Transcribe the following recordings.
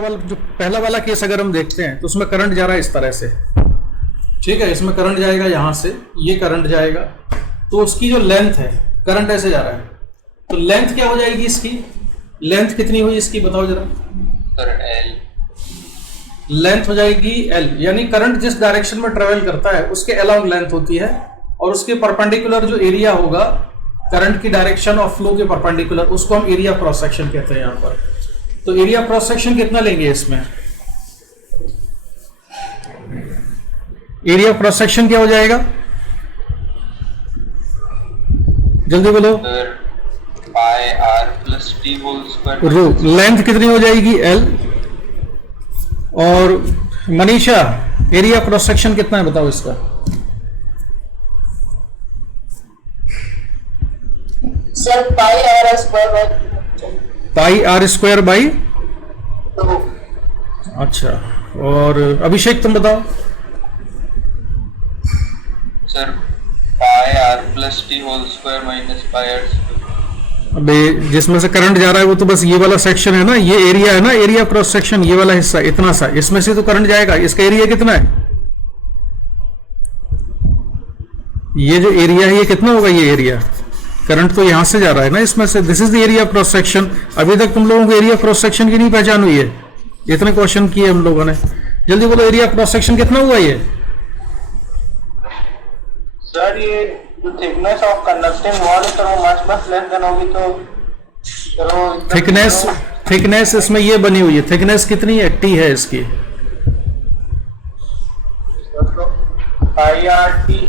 पहला वाला केस अगर हम देखते हैं तो उसमें करंट जा रहा है इस तरह से, ठीक है, इसमें करंट जाएगा यहाँ से, ये करंट जाएगा, तो उसकी जो लेंथ है, करंट ऐसे जा रहा है, तो लेंथ क्या हो जाएगी इसकी, लेंथ कितनी हुई इसकी बताओ जरा। लेंथ हो जाएगी L, यानी करंट जिस डायरेक्शन में ट्रेवल करता है उसके अलोंग लेंथ होती है, और उसके परपेंडिकुलर जो एरिया होगा करंट की डायरेक्शन ऑफ फ्लो के परपेंडिकुलर, उसको हम एरिया क्रॉस सेक्शन कहते हैं यहाँ पर। तो एरिया क्रॉस सेक्शन कितना लेंगे इसमें, एरिया क्रॉस सेक्शन क्या हो जाएगा, जल्दी बोलो। Pi r plus t whole square. Rho length कितनी हो जाएगी L, और मनीषा एरिया क्रॉस सेक्शन कितना है बताओ इसका। Sir pi are square by, pi are square by, अच्छा, और अभिषेक तुम बताओ। Sir pi r plus t whole square minus pi are square. अबे जिसमें से करंट जा रहा है वो तो बस ये वाला सेक्शन है ना, ये एरिया है ना, एरिया क्रॉस सेक्शन, ये वाला हिस्सा इतना सा, इसमें से तो करंट जाएगा, इसका एरिया कितना है, ये जो एरिया है ये कितना होगा, ये एरिया, करंट तो यहां से जा रहा है ना इसमें से, this is the area cross section. अभी तक तुम लोगों को एरिया क्रॉस सेक्शन की नहीं पहचान हुई है, इतने क्वेश्चन किए हम लोगों ने, जल्दी बोलो एरिया क्रॉस सेक्शन कितना हुआ ये। सर ये जो थिकनेस ऑफ कंडक्टिंग वॉल है सर वो मच लेस देन होगी, तो थिकनेस इसमें ये बनी हुई है, थिकनेस कितनी है, T है इसकी, pi r t,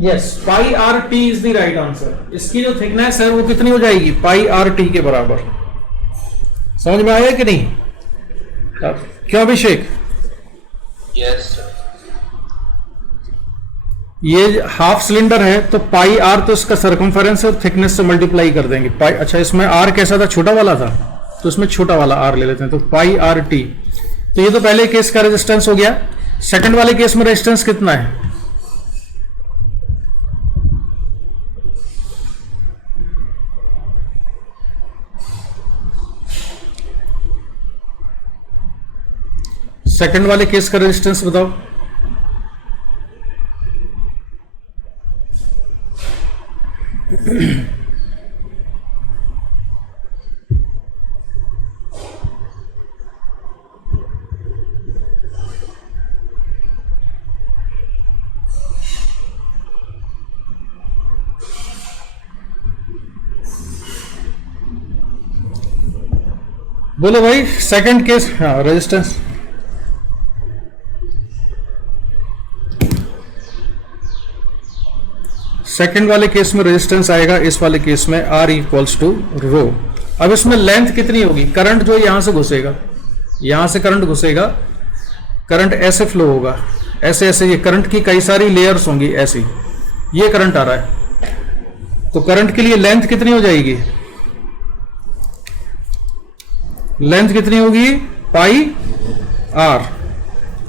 yes pi r t is the right answer. इसकी जो थिकनेस है वो कितनी हो जाएगी, पाई आर टी के बराबर। समझ में आया कि नहीं, क्यों अभिषेक। यस ये हाफ सिलेंडर है तो पाई आर तो इसका सरकमफेरेंस है, थिकनेस से मल्टीप्लाई कर देंगे पाई, अच्छा इसमें आर कैसा था, छोटा वाला था, तो इसमें छोटा वाला आर ले लेते हैं, तो पाई आर टी। तो ये तो पहले केस का रेजिस्टेंस हो गया, सेकंड वाले केस में रेजिस्टेंस कितना है, सेकंड वाले केस का रेजिस्टेंस बताओ। बोलो भाई सेकंड केस, हाँ रेजिस्टेंस, सेकंड वाले केस में रेजिस्टेंस आएगा, इस वाले केस में R इक्वल्स टू रो। अब इसमें लेंथ कितनी होगी, करंट जो यहां से घुसेगा, यहां से करंट घुसेगा, करंट ऐसे फ्लो होगा, ऐसे ऐसे, ये करंट की कई सारी लेयर्स होंगी ऐसी, ये करंट आ रहा है, तो करंट के लिए लेंथ कितनी हो जाएगी, लेंथ कितनी होगी, पाई आर,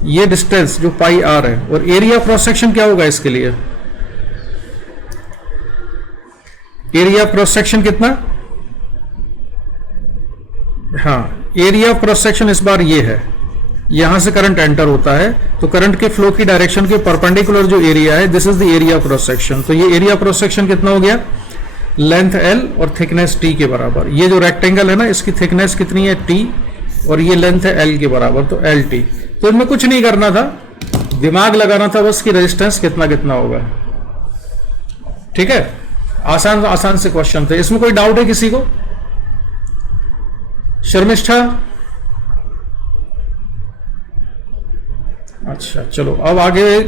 ये डिस्टेंस जो पाई आर है, और एरिया क्रॉस सेक्शन क्या होगा इसके लिए, एरिया क्रॉस सेक्शन कितना, हाँ एरिया क्रॉस सेक्शन इस बार ये है, यहां से करंट एंटर होता है, तो करंट के फ्लो की डायरेक्शन के परपेंडिकुलर जो एरिया है, this is the area cross section. तो ये एरिया क्रॉस सेक्शन कितना हो गया, लेंथ L और थिकनेस T के बराबर। ये जो रेक्टेंगल है ना, इसकी थिकनेस कितनी है T, और ये लेंथ है L के बराबर, तो LT। तो इनमें कुछ नहीं करना था, दिमाग लगाना था बस कि रेजिस्टेंस कितना कितना होगा, ठीक है, आसान आसान से क्वेश्चन थे। इसमें कोई डाउट है किसी को, शर्मिष्ठा। अच्छा चलो अब आगे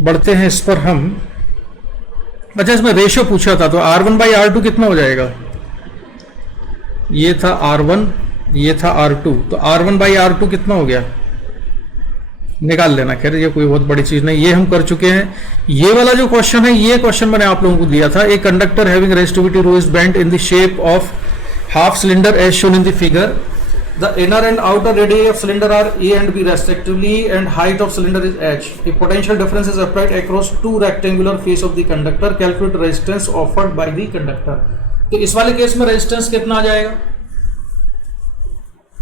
बढ़ते हैं इस पर हम। अच्छा इसमें रेशियो पूछा था, तो R1 बाई R2 कितना हो जाएगा, ये था R1, ये था R2, तो R1 बाई R2 कितना हो गया, निकाल लेना। खैर ये कोई बहुत बड़ी चीज नहीं, ये हम कर चुके हैं। ये वाला जो क्वेश्चन है, ये क्वेश्चन मैंने आप लोगों को दिया था, a conductor having resistivity rho is bent in the shape of half cylinder as shown in the figure. The inner and outer radii of cylinder are A and B respectively, and height of cylinder is h. A potential difference is applied across two rectangular face of the conductor. Calculate resistance offered by the conductor. तो इस वाले case में resistance कितना आ जाएगा?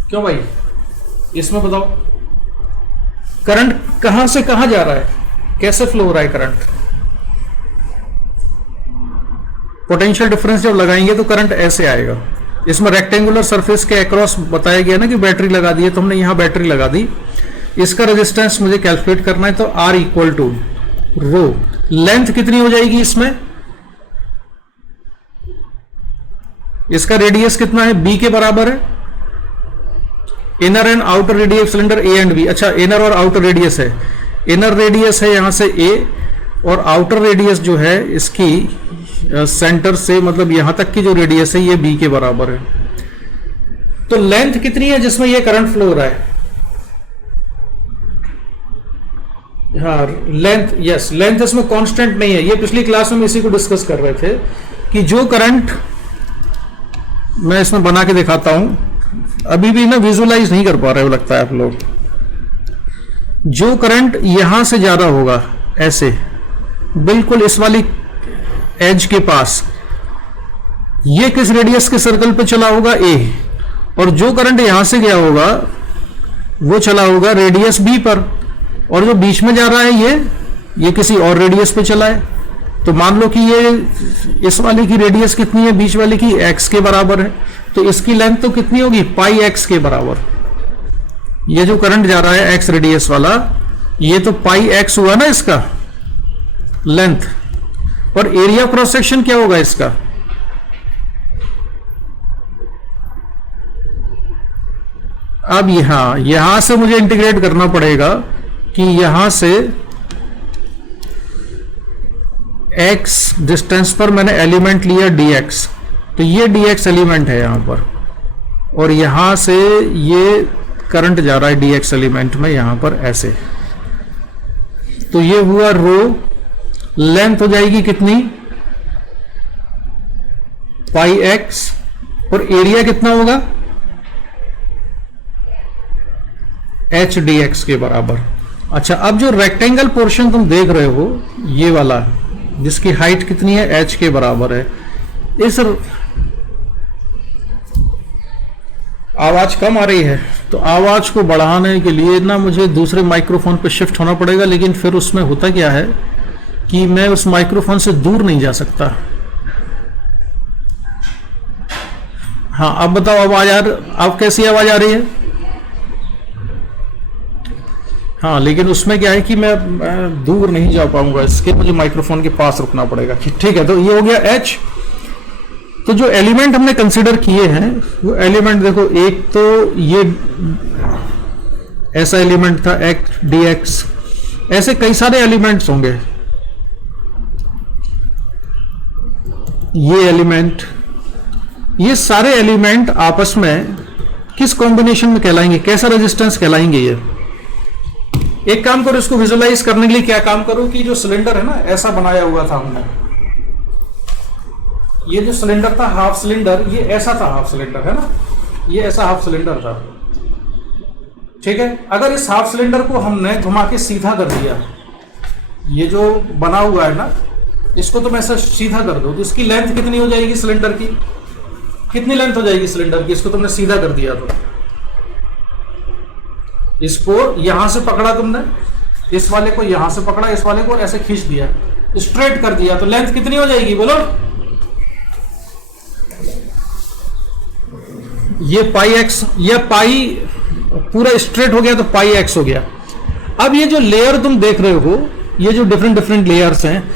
क्यों भाई, इसमें बताओ करंट कहां से कहां जा रहा है, कैसे फ्लो हो रहा है करंट? पोटेंशियल डिफरेंस जब लगाएंगे तो करंट ऐसे आएगा। इसमें रेक्टेंगुलर सरफेस के अक्रॉस बताया गया ना कि बैटरी लगा दी है, तो हमने यहां बैटरी लगा दी। इसका रेजिस्टेंस मुझे कैलकुलेट करना है, तो R equal to rho, length कितनी हो जाएगी इसमें? इसका रेडियस कितना है? B के बराबर है। Inner and outer radius cylinder A and B। अच्छा, इनर और आउटर रेडियस है, इनर रेडियस है यहां से A और आउटर रेडियस जो है इसकी सेंटर से मतलब यहां तक की जो रेडियस है ये B के बराबर है। तो लेंथ कितनी है जिसमें ये करंट फ्लो हो रहा है? हाँ, लेंथ, यस, लेंथ इसमें कांस्टेंट नहीं है। ये पिछली क्लास में इसी को डिस्कस कर रहे थे कि जो करंट, मैं इसमें बना के दिखाता हूं, अभी भी ना विजुलाइज नहीं कर पा रहे हो लगता है आप लोग। जो करंट यहां से जा रहा होगा ऐसे बिल्कुल इस वाली एज के पास, ये किस रेडियस के सर्कल पे चला होगा? A। और जो करंट यहां से गया होगा वो चला होगा रेडियस B पर, और जो बीच में जा रहा है ये किसी और रेडियस पे चला है। तो मान लो कि ये इस वाले की रेडियस कितनी है? बीच वाले की x के बराबर है, तो इसकी लेंथ तो कितनी होगी? पाई x के बराबर। ये जो करंट जा रहा है x रेडियस वाला, ये तो पाई x हुआ ना इसका लेंथ, और एरिया क्रॉस सेक्शन क्या होगा इसका? अब यहां से मुझे इंटीग्रेट करना पड़ेगा कि यहां से x डिस्टेंस पर मैंने एलिमेंट लिया dx, तो ये dx एलिमेंट है यहां पर, और यहां से ये करंट जा रहा है dx एलिमेंट में यहां पर ऐसे। तो ये हुआ रो, लेंथ हो जाएगी कितनी? पाई x, और एरिया कितना होगा? h dx के बराबर। अच्छा, अब जो रेक्टेंगल पोर्शन तुम देख रहे हो ये वाला, जिसकी हाइट कितनी है? h के बराबर है। इस आवाज कम आ रही है, तो आवाज को बढ़ाने के लिए ना मुझे दूसरे माइक्रोफोन पे शिफ्ट होना पड़ेगा, लेकिन फिर उसमें होता क्या है कि मैं उस माइक्रोफोन से दूर नहीं जा सकता। हाँ, अब बताओ, आवाज अब कैसी आवाज आ रही है? हाँ, लेकिन उसमें क्या है कि मैं दूर नहीं जा पाऊंगा इसके, मुझे माइक्रोफोन के पास रुकना पड़ेगा। ठीक है, तो ये हो गया H। तो जो एलिमेंट हमने कंसीडर किए हैं वो एलिमेंट देखो, एक तो ये ऐसा एलिमेंट था x dx, ऐसे कई सारे एलिमेंट्स होंगे। ये एलिमेंट, ये सारे एलिमेंट आपस में किस कॉम्बिनेशन में कहलाएंगे, कैसा रेजिस्टेंस कहलाएंगे? ये एक काम करो, इसको विजुलाइज करने के लिए क्या काम करो कि जो सिलेंडर है ना ऐसा बनाया हुआ था हमने, ये जो सिलेंडर था हाफ सिलेंडर, ये ऐसा था हाफ सिलेंडर, है ना, ये ऐसा हाफ सिलेंडर था। ठीक है, अगर इस हाफ सिलेंडर को हमने घुमा के सीधा कर दिया, ये जो बना हुआ है ना इसको तुम ऐसा सीधा कर दो, तो इसकी लेंथ कितनी हो जाएगी सिलेंडर की? कितनी लेंथ हो जाएगी सिलेंडर की? इसको तुमने सीधा कर दिया तो इसको यहां से पकड़ा तुमने, इस वाले को यहां से पकड़ा, इस वाले को ऐसे खींच दिया, स्ट्रेट कर दिया, तो लेंथ कितनी हो जाएगी बोलो? ये पाई एक्स, या पाई पूरा स्ट्रेट हो गया तो पाई एक्स हो गया। अब ये जो लेयर तुम देख रहे हो, ये जो डिफरेंट डिफरेंट लेयर्स हैं,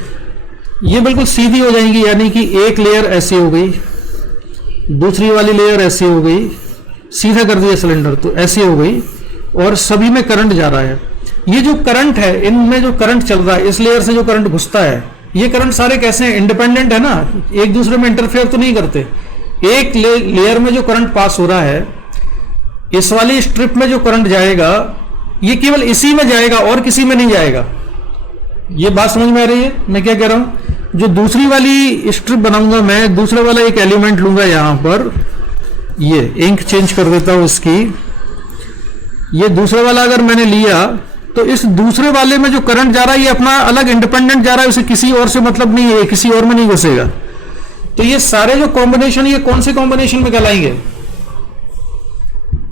ये बिल्कुल सीधी हो जाएंगी, यानी कि एक लेयर ऐसी हो गई, दूसरी वाली लेयर ऐसी हो गई, सीधा कर दिया सिलेंडर तो ऐसी हो गई, और सभी में करंट जा रहा है। ये जो करंट है, इनमें जो करंट चल रहा है, इस लेयर से जो करंट घुसता है, ये करंट सारे कैसे हैं? इंडिपेंडेंट है ना, एक दूसरे में इंटरफेयर तो नहीं करते। एक लेयर में जो करंट पास हो रहा है, इस वाली स्ट्रिप में जो करंट जाएगा ये केवल इसी में जाएगा और किसी में नहीं जाएगा। ये बात समझ में आ रही है मैं क्या कह रहा हूं? जो दूसरी वाली स्ट्रिप बनाऊंगा मैं, दूसरा वाला एक एलिमेंट लूंगा यहां पर, ये इंक चेंज कर देता हूं इसकी, ये दूसरा वाला अगर मैंने लिया तो इस दूसरे वाले में जो करंट जा रहा है ये अपना अलग इंडिपेंडेंट जा रहा है, उसे किसी और से मतलब नहीं है, किसी और में नहीं घुसेगा। तो ये सारे जो कॉम्बिनेशन, ये कौन से कॉम्बिनेशन में कहलाएंगे?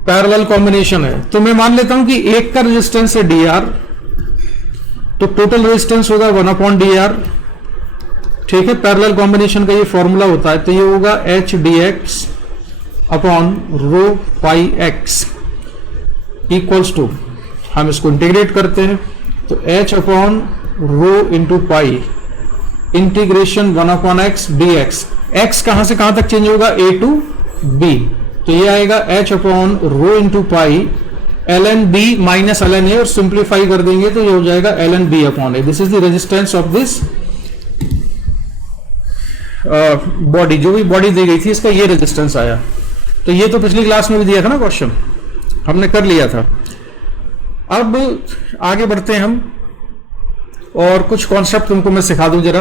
पैरेलल कॉम्बिनेशन है। तो मैं मान लेता हूं कि एक का रेजिस्टेंस है dr, तो टोटल रेजिस्टेंस होगा 1/dr। ठीक है, पैरेलल कॉम्बिनेशन का ये फॉर्मूला होता है, तो ये होगा h dx upon rho pi x equals to, हम इसको इंटीग्रेट करते हैं तो h upon rho into pi integration 1/x dx। x कहां से कहां तक चेंज होगा? a टू b, तो ये आएगा h upon rho into pi ln b minus ln a, और सिंप्लीफाई कर देंगे तो ये हो जाएगा ln b upon a। This is the resistance of this body, जो भी बॉडी दी गई थी इसका ये रेजिस्टेंस आया। तो ये तो पिछली क्लास में भी दिया था ना क्वेश्चन, हमने कर लिया था। अब आगे बढ़ते हैं हम, और कुछ कॉन्सेप्ट तुमको मैं सिखा दूं जरा।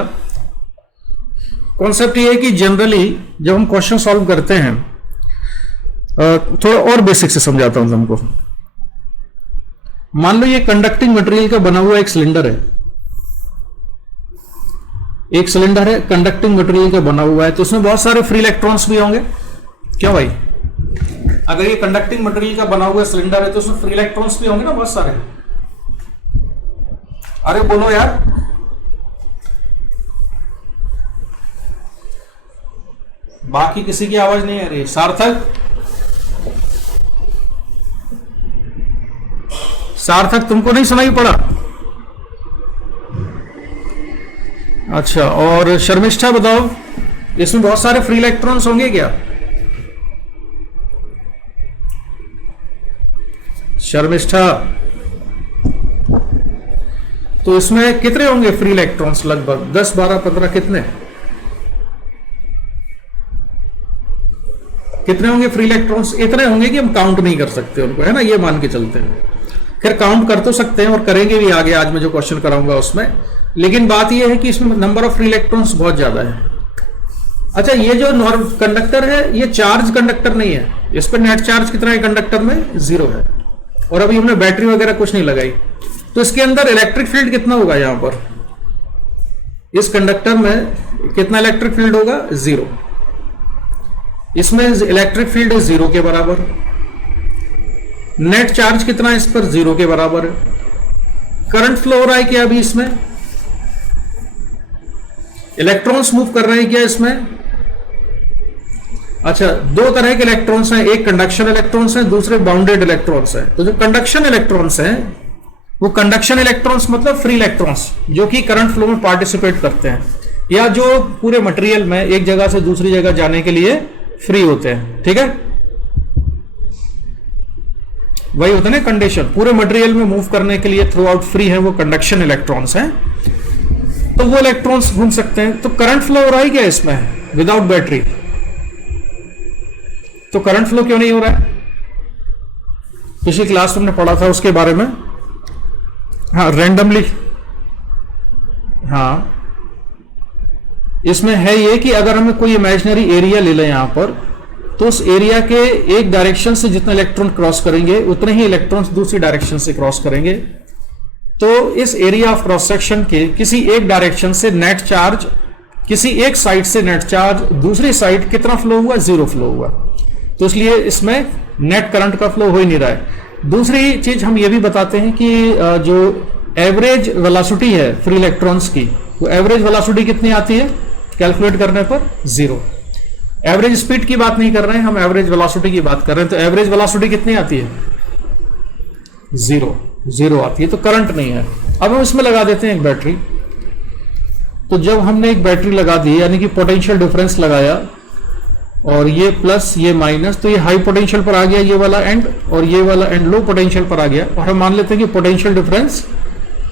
कॉन्सेप्ट ये है कि जनरली जब हम क्वेश्चन सॉल्व करते हैं, थोड़ा और बेसिक से समझाता हूं तुमको। मान लो ये कंडक्टिंग मटेरियल का बना हुआ एक सिलेंडर है, एक सिलेंडर है कंडक्टिंग मटेरियल का बना हुआ है, तो उसमें बहुत सारे फ्री इलेक्ट्रॉन्स भी होंगे। क्यों भाई? अगर ये कंडक्टिंग मटेरियल का बना हुआ सिलेंडर है तो उसमें फ्री इलेक्ट्रॉन्स भी होंगे ना बहुत सारे। अरे बोलो यार, बाकी किसी की आवाज नहीं आ रही। सार्थक, सार्थक तुमको नहीं सुनाई पड़ा? अच्छा, और शर्मिष्ठा बताओ, इसमें बहुत सारे फ्री इलेक्ट्रॉन्स होंगे क्या? शर्मिष्ठा, तो इसमें कितने होंगे फ्री इलेक्ट्रॉन्स? लगभग 10, 12, 15, कितने कितने होंगे फ्री इलेक्ट्रॉन्स? इतने होंगे कि हम काउंट नहीं कर सकते उनको, है ना, ये मान के चलते हैं। खैर काउंट कर तो सकते हैं और करेंगे भी आगे, आज मैं जो क्वेश्चन कराऊंगा उसमें, लेकिन बात यह है कि इसमें नंबर ऑफ फ्री इलेक्ट्रॉन्स बहुत ज्यादा है। अच्छा, ये जो नॉर्मल कंडक्टर है ये चार्ज कंडक्टर नहीं है, इस पर नेट चार्ज कितना है कंडक्टर में? 0 है, और अभी हमने बैटरी वगैरह कुछ नहीं लगाई, तो इसके अंदर इलेक्ट्रिक फील्ड कितना होगा? यहां पर इस कंडक्टर में कितना इलेक्ट्रिक फील्ड होगा? 0। इसमें इलेक्ट्रिक फील्ड है 0 के बराबर। नेट चार्ज कितना है इस पर? 0 के बराबर है। करंट फ्लो हो रहा है क्या अभी इसमें? इलेक्ट्रॉन्स मूव कर रहे हैं क्या इसमें? अच्छा, दो तरह के इलेक्ट्रॉन्स हैं, एक कंडक्शन इलेक्ट्रॉन्स हैं, दूसरे बाउंडेड इलेक्ट्रॉन्स हैं। तो जो कंडक्शन इलेक्ट्रॉन्स हैं वो कंडक्शन इलेक्ट्रॉन्स मतलब फ्री इलेक्ट्रॉन्स जो कि करंट फ्लो में पार्टिसिपेट करते हैं, या जो पूरे मटेरियल में एक जगह से दूसरी जगह जाने के लिए फ्री होते हैं। ठीक है, वही होता है ना कंडीशन, पूरे मटेरियल में मूव करने के लिए थ्रू आउट फ्री है, वो कंडक्शन इलेक्ट्रॉन्स हैं। तो वो इलेक्ट्रॉन्स घूम सकते हैं। तो करंट फ्लो हो रहा है क्या इसमें विदाउट बैटरी? तो करंट फ्लो क्यों नहीं हो रहा है? पिछली क्लास में हमने पढ़ा था उसके बारे में। हाँ, रैंडमली, हाँ, इसमें है ये कि अगर हमें कोई इमेजिनरी एरिया ले लें यहां पर, तो उस एरिया के एक डायरेक्शन से जितने इलेक्ट्रॉन क्रॉस करेंगे उतने ही इलेक्ट्रॉन्स दूसरी डायरेक्शन से क्रॉस करेंगे। तो इस एरिया ऑफ क्रॉस सेक्शन के किसी एक डायरेक्शन से नेट चार्ज, किसी एक साइड से नेट चार्ज दूसरी साइड कितना फ्लो हुआ? 0 फ्लो हुआ। तो इसलिए इसमें नेट करंट का फ्लो हो ही नहीं रहा है। दूसरी चीज हम ये भी बताते हैं कि जो एवरेज वेलोसिटी है फ्री इलेक्ट्रॉन्स की, वो एवरेज वेलोसिटी कितनी आती है कैलकुलेट करने पर? 0। एवरेज स्पीड की बात नहीं कर रहे हैं हम, एवरेज वेलोसिटी की बात कर रहे हैं। तो एवरेज वेलोसिटी कितनी आती है? 0 आती है, तो करंट नहीं है। अब हम इसमें लगा देते हैं एक बैटरी। तो जब हमने एक बैटरी लगा दी, यानी कि पोटेंशियल डिफरेंस लगाया, और ये प्लस ये माइनस, तो ये हाई पोटेंशियल पर आ गया ये वाला एंड, और ये वाला एंड लो पोटेंशियल पर आ गया। और हम मान लेते हैं कि पोटेंशियल डिफरेंस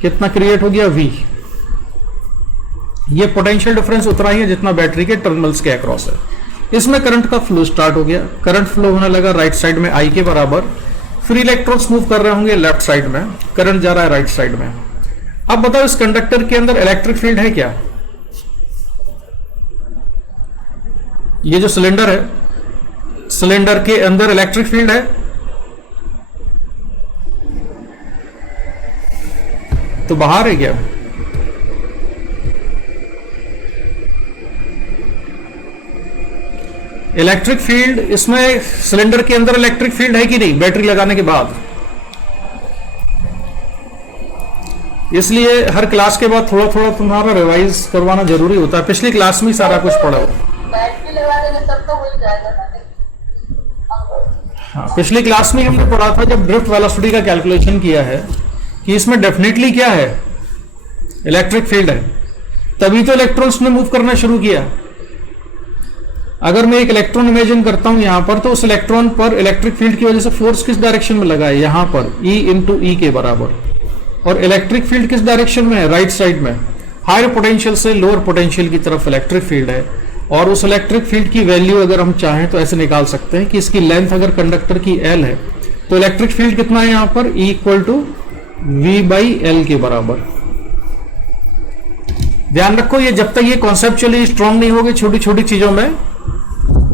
कितना क्रिएट हो गया? V। ये पोटेंशियल डिफरेंस उतना ही है जितना बैटरी के टर्मिनल्स के अक्रॉस है। इसमें करंट का फ्लो स्टार्ट हो गया। करंट फ्लो होने लगा राइट साइड में I के बराबर। फ्री इलेक्ट्रॉन्स मूव कर रहे होंगे लेफ्ट साइड में, करंट जा रहा है राइट साइड में। अब बताओ इस कंडक्टर के अंदर इलेक्ट्रिक फील्ड है क्या? ये जो सिलेंडर है, सिलेंडर के अंदर इलेक्ट्रिक फील्ड है? तो बाहर है क्या? इलेक्ट्रिक फील्ड, इसमें सिलेंडर के अंदर इलेक्ट्रिक फील्ड है कि नहीं बैटरी लगाने के बाद? इसलिए हर क्लास के बाद थोड़ा थोड़ा तुम्हारा रिवाइज करवाना जरूरी होता है। पिछली क्लास में सारा कुछ पढ़ा हो। बैटरी लगा देंगे तब तो हो ही जाएगा ना। हाँ, पिछली क्लास में हमने पढ़ा था जब ड्रिफ्ट वेलोसिटी का कैलकुलेशन किया है कि इसमें डेफिनेटली क्या है, इलेक्ट्रिक फील्ड है, तभी तो इलेक्ट्रॉन्स ने मूव करना शुरू किया। अगर मैं एक इलेक्ट्रॉन इमेजिन करता हूं यहां पर, तो उस इलेक्ट्रॉन पर इलेक्ट्रिक फील्ड की वजह से फोर्स किस डायरेक्शन में लगा है, यहां पर E इंटू ई के बराबर। और इलेक्ट्रिक फील्ड किस डायरेक्शन में है, राइट साइड में। हायर पोटेंशियल से लोअर पोटेंशियल की तरफ इलेक्ट्रिक फील्ड है। और उस इलेक्ट्रिक फील्ड की वैल्यू अगर हम चाहें तो ऐसे निकाल सकते हैं कि इसकी लेंथ अगर कंडक्टर की L है तो इलेक्ट्रिक फील्ड कितना है यहां पर, E इक्वल टू V/L के बराबर। ध्यान रखो, ये जब तक ये कॉन्सेप्चुअली स्ट्रांग नहीं होगी छोटी छोटी चीजों में,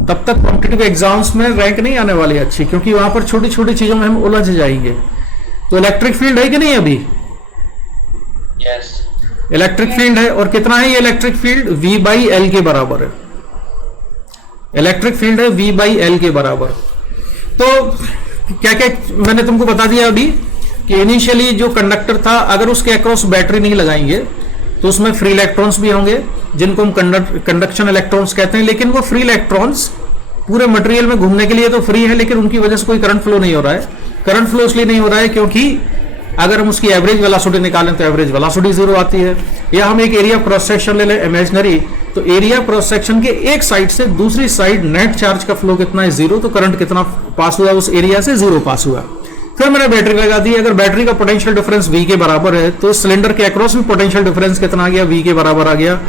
तब तक कॉम्पिटिटिव एग्जाम्स में रैंक नहीं आने वाली अच्छी, क्योंकि वहां पर छोटी छोटी चीजों में हम उलझ जाएंगे। तो इलेक्ट्रिक फील्ड है कि नहीं अभी? यस। इलेक्ट्रिक फील्ड है, और कितना है ये इलेक्ट्रिक फील्ड, V/L के बराबर है। इलेक्ट्रिक फील्ड है V/L के बराबर। तो क्या क्या मैंने तुमको बता दिया अभी कि इनिशियली जो कंडक्टर था, अगर उसके अक्रॉस बैटरी नहीं लगाएंगे तो उसमें फ्री इलेक्ट्रॉन्स भी होंगे जिनको हम कंडक्शन इलेक्ट्रॉन्स कहते हैं। लेकिन वो फ्री इलेक्ट्रॉन्स पूरे मटेरियल में घूमने के लिए तो फ्री है, लेकिन उनकी वजह से कोई करंट फ्लो नहीं हो रहा है। करंट फ्लो इसलिए नहीं हो रहा है क्योंकि अगर हम उसकी एवरेज वेलोसिटी निकालें तो एवरेज वेलोसिटी जीरो आती है। या हम एक एरिया क्रॉस सेक्शन ले लें इमेजिनरी, तो एरिया क्रॉस सेक्शन के एक साइड से दूसरी साइड नेट चार्ज का फ्लो कितना है, जीरो। तो करंट कितना पास हुआ उस एरिया से, जीरो पास हुआ। फिर मैंने बैटरी लगा दी। अगर बैटरी का पोटेंशियल डिफरेंस V के बराबर है तो सिलेंडर के अक्रॉस भी पोटेंशियल डिफरेंस कितना आ गया, V के बराबर आ गया।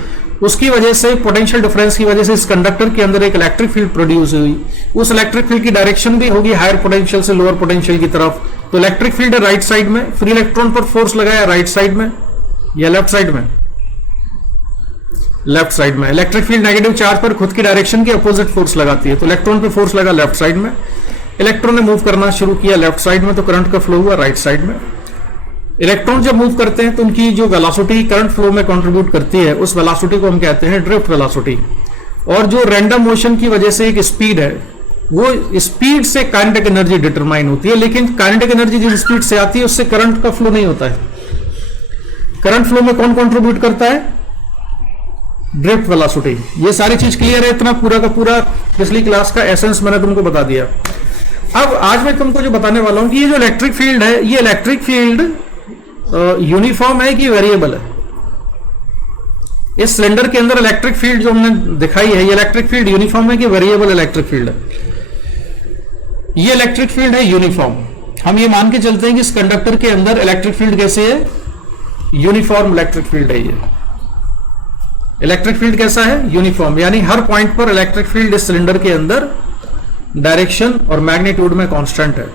उसकी वजह से, पोटेंशियल डिफरेंस की वजह से इस कंडक्टर के अंदर एक इलेक्ट्रिक फील्ड प्रोड्यूस हुई। उस इलेक्ट्रिक फील्ड की डायरेक्शन भी होगी हायर पोटेंशियल से लोअर पोटेंशियल की तरफ। तो इलेक्ट्रिक फील्ड है राइट साइड में, फ्री इलेक्ट्रॉन पर फोर्स लगाया राइट साइड में या लेफ्ट साइड में, लेफ्ट साइड में। इलेक्ट्रिक फील्ड नेगेटिव चार्ज पर खुद की डायरेक्शन के अपोजिट फोर्स लगाती है। तो इलेक्ट्रॉन पे फोर्स लगा लेफ्ट साइड में, इलेक्ट्रॉन ने मूव करना शुरू किया लेफ्ट साइड में, तो करंट का फ्लो हुआ राइट साइड में। इलेक्ट्रॉन जब मूव करते हैं तो उनकी जो वेलोसिटी करंट फ्लो में कंट्रीब्यूट करती है, उस वेलोसिटी को हम कहते हैं ड्रिफ्ट वेलोसिटी। और जो रैंडम मोशन की वजह से एक स्पीड है, वो स्पीड से काइनेटिक एनर्जी डिटरमाइन होती है। लेकिन काइनेटिक एनर्जी जिस स्पीड से आती है उससे करंट का फ्लो नहीं होता है। करंट फ्लो में कौन कंट्रीब्यूट करता है, ड्रिफ्ट वेलोसिटी। ये सारी चीज क्लियर है? इतना पूरा का पूरा पिछली क्लास का एसेंस मैंने तुमको बता दिया। अब आज मैं तुमको जो बताने वाला हूं कि ये जो इलेक्ट्रिक फील्ड है, ये इलेक्ट्रिक फील्ड यूनिफॉर्म है कि वेरिएबल है। इस सिलेंडर के अंदर इलेक्ट्रिक फील्ड जो हमने दिखाई है, ये इलेक्ट्रिक फील्ड यूनिफॉर्म है कि वेरिएबल इलेक्ट्रिक फील्ड है? ये इलेक्ट्रिक फील्ड है यूनिफॉर्म। हम ये मान के चलते हैं कि इस कंडक्टर के अंदर इलेक्ट्रिक फील्ड कैसे है, यूनिफॉर्म इलेक्ट्रिक फील्ड है। ये इलेक्ट्रिक फील्ड कैसा है, यूनिफॉर्म, यानी हर पॉइंट पर इलेक्ट्रिक फील्ड इस सिलेंडर के अंदर डायरेक्शन और मैग्नीट्यूड में कांस्टेंट है।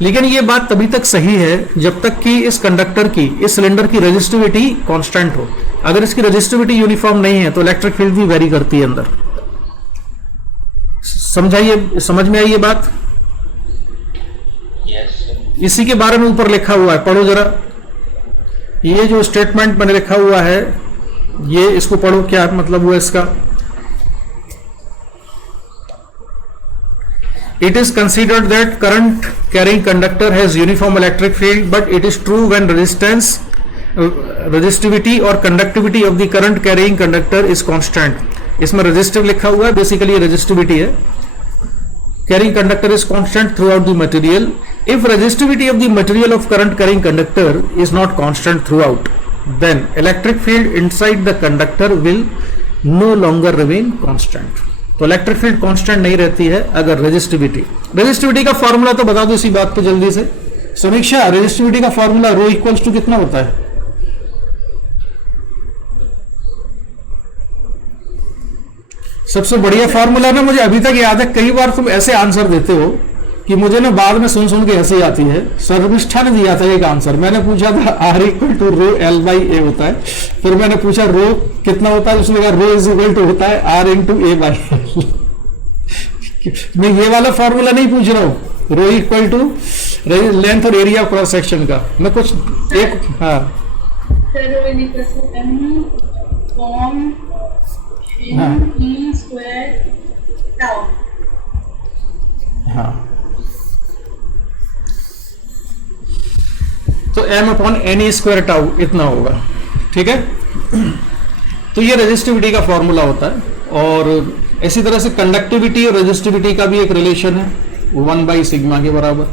लेकिन ये बात तभी तक सही है जब तक कि इस कंडक्टर की, इस सिलेंडर की रेजिस्टिविटी कांस्टेंट हो। अगर इसकी रेजिस्टिविटी यूनिफॉर्म नहीं है तो इलेक्ट्रिक फील्ड भी वेरी करती है अंदर। समझाइए, समझ में आई ये बात? यस। इसी के बारे में ऊपर लिखा हुआ है, पढ़ो जरा। ये जो स्टेटमेंट मैंने लिखा हुआ है, ये इसको पढ़ो, क्या मतलब हुआ इसका। It is considered that current carrying conductor has uniform electric field, but it is true when resistivity or conductivity of the current carrying conductor is constant. इसमें resistive लिखा हुआ है, बेसिकली ये resistivity है। Carrying conductor is constant throughout the material. If resistivity of the material of current carrying conductor is not constant throughout, then electric field inside the conductor will no longer remain constant. तो electric field constant नहीं रहती है अगर resistivity का formula तो बता दो इसी बात पे जल्दी से। समीक्षा, रेजिस्टिविटी का फॉर्मूला रो इक्वल्स टू कितना होता है? सबसे बढ़िया फॉर्मूला ना मुझे अभी तक याद है, कई बार तुम ऐसे आंसर देते हो कि मुझे ना बाद में सुन के हंसी आती है। शर्मिष्ठा ने दिया था एक आंसर, मैंने पूछा था R equal to rho L by A होता है। फिर मैंने पूछा रो कितना होता है, उसने कहा रो इज इक्वल टू होता है R into A by L. मैं ये वाला फॉर्मूला नहीं पूछ रहा हूँ, रो इक्वल टू लेंथ और एरिया क्रॉस सेक्शन का। मैं कुछ एक, हाँ m/ne² टाउ इतना होगा, ठीक है। तो ये रेजिस्टिविटी का फॉर्मूला होता है। और इसी तरह से कंडक्टिविटी और रेजिस्टिविटी का भी एक रिलेशन है, 1/σ के बराबर।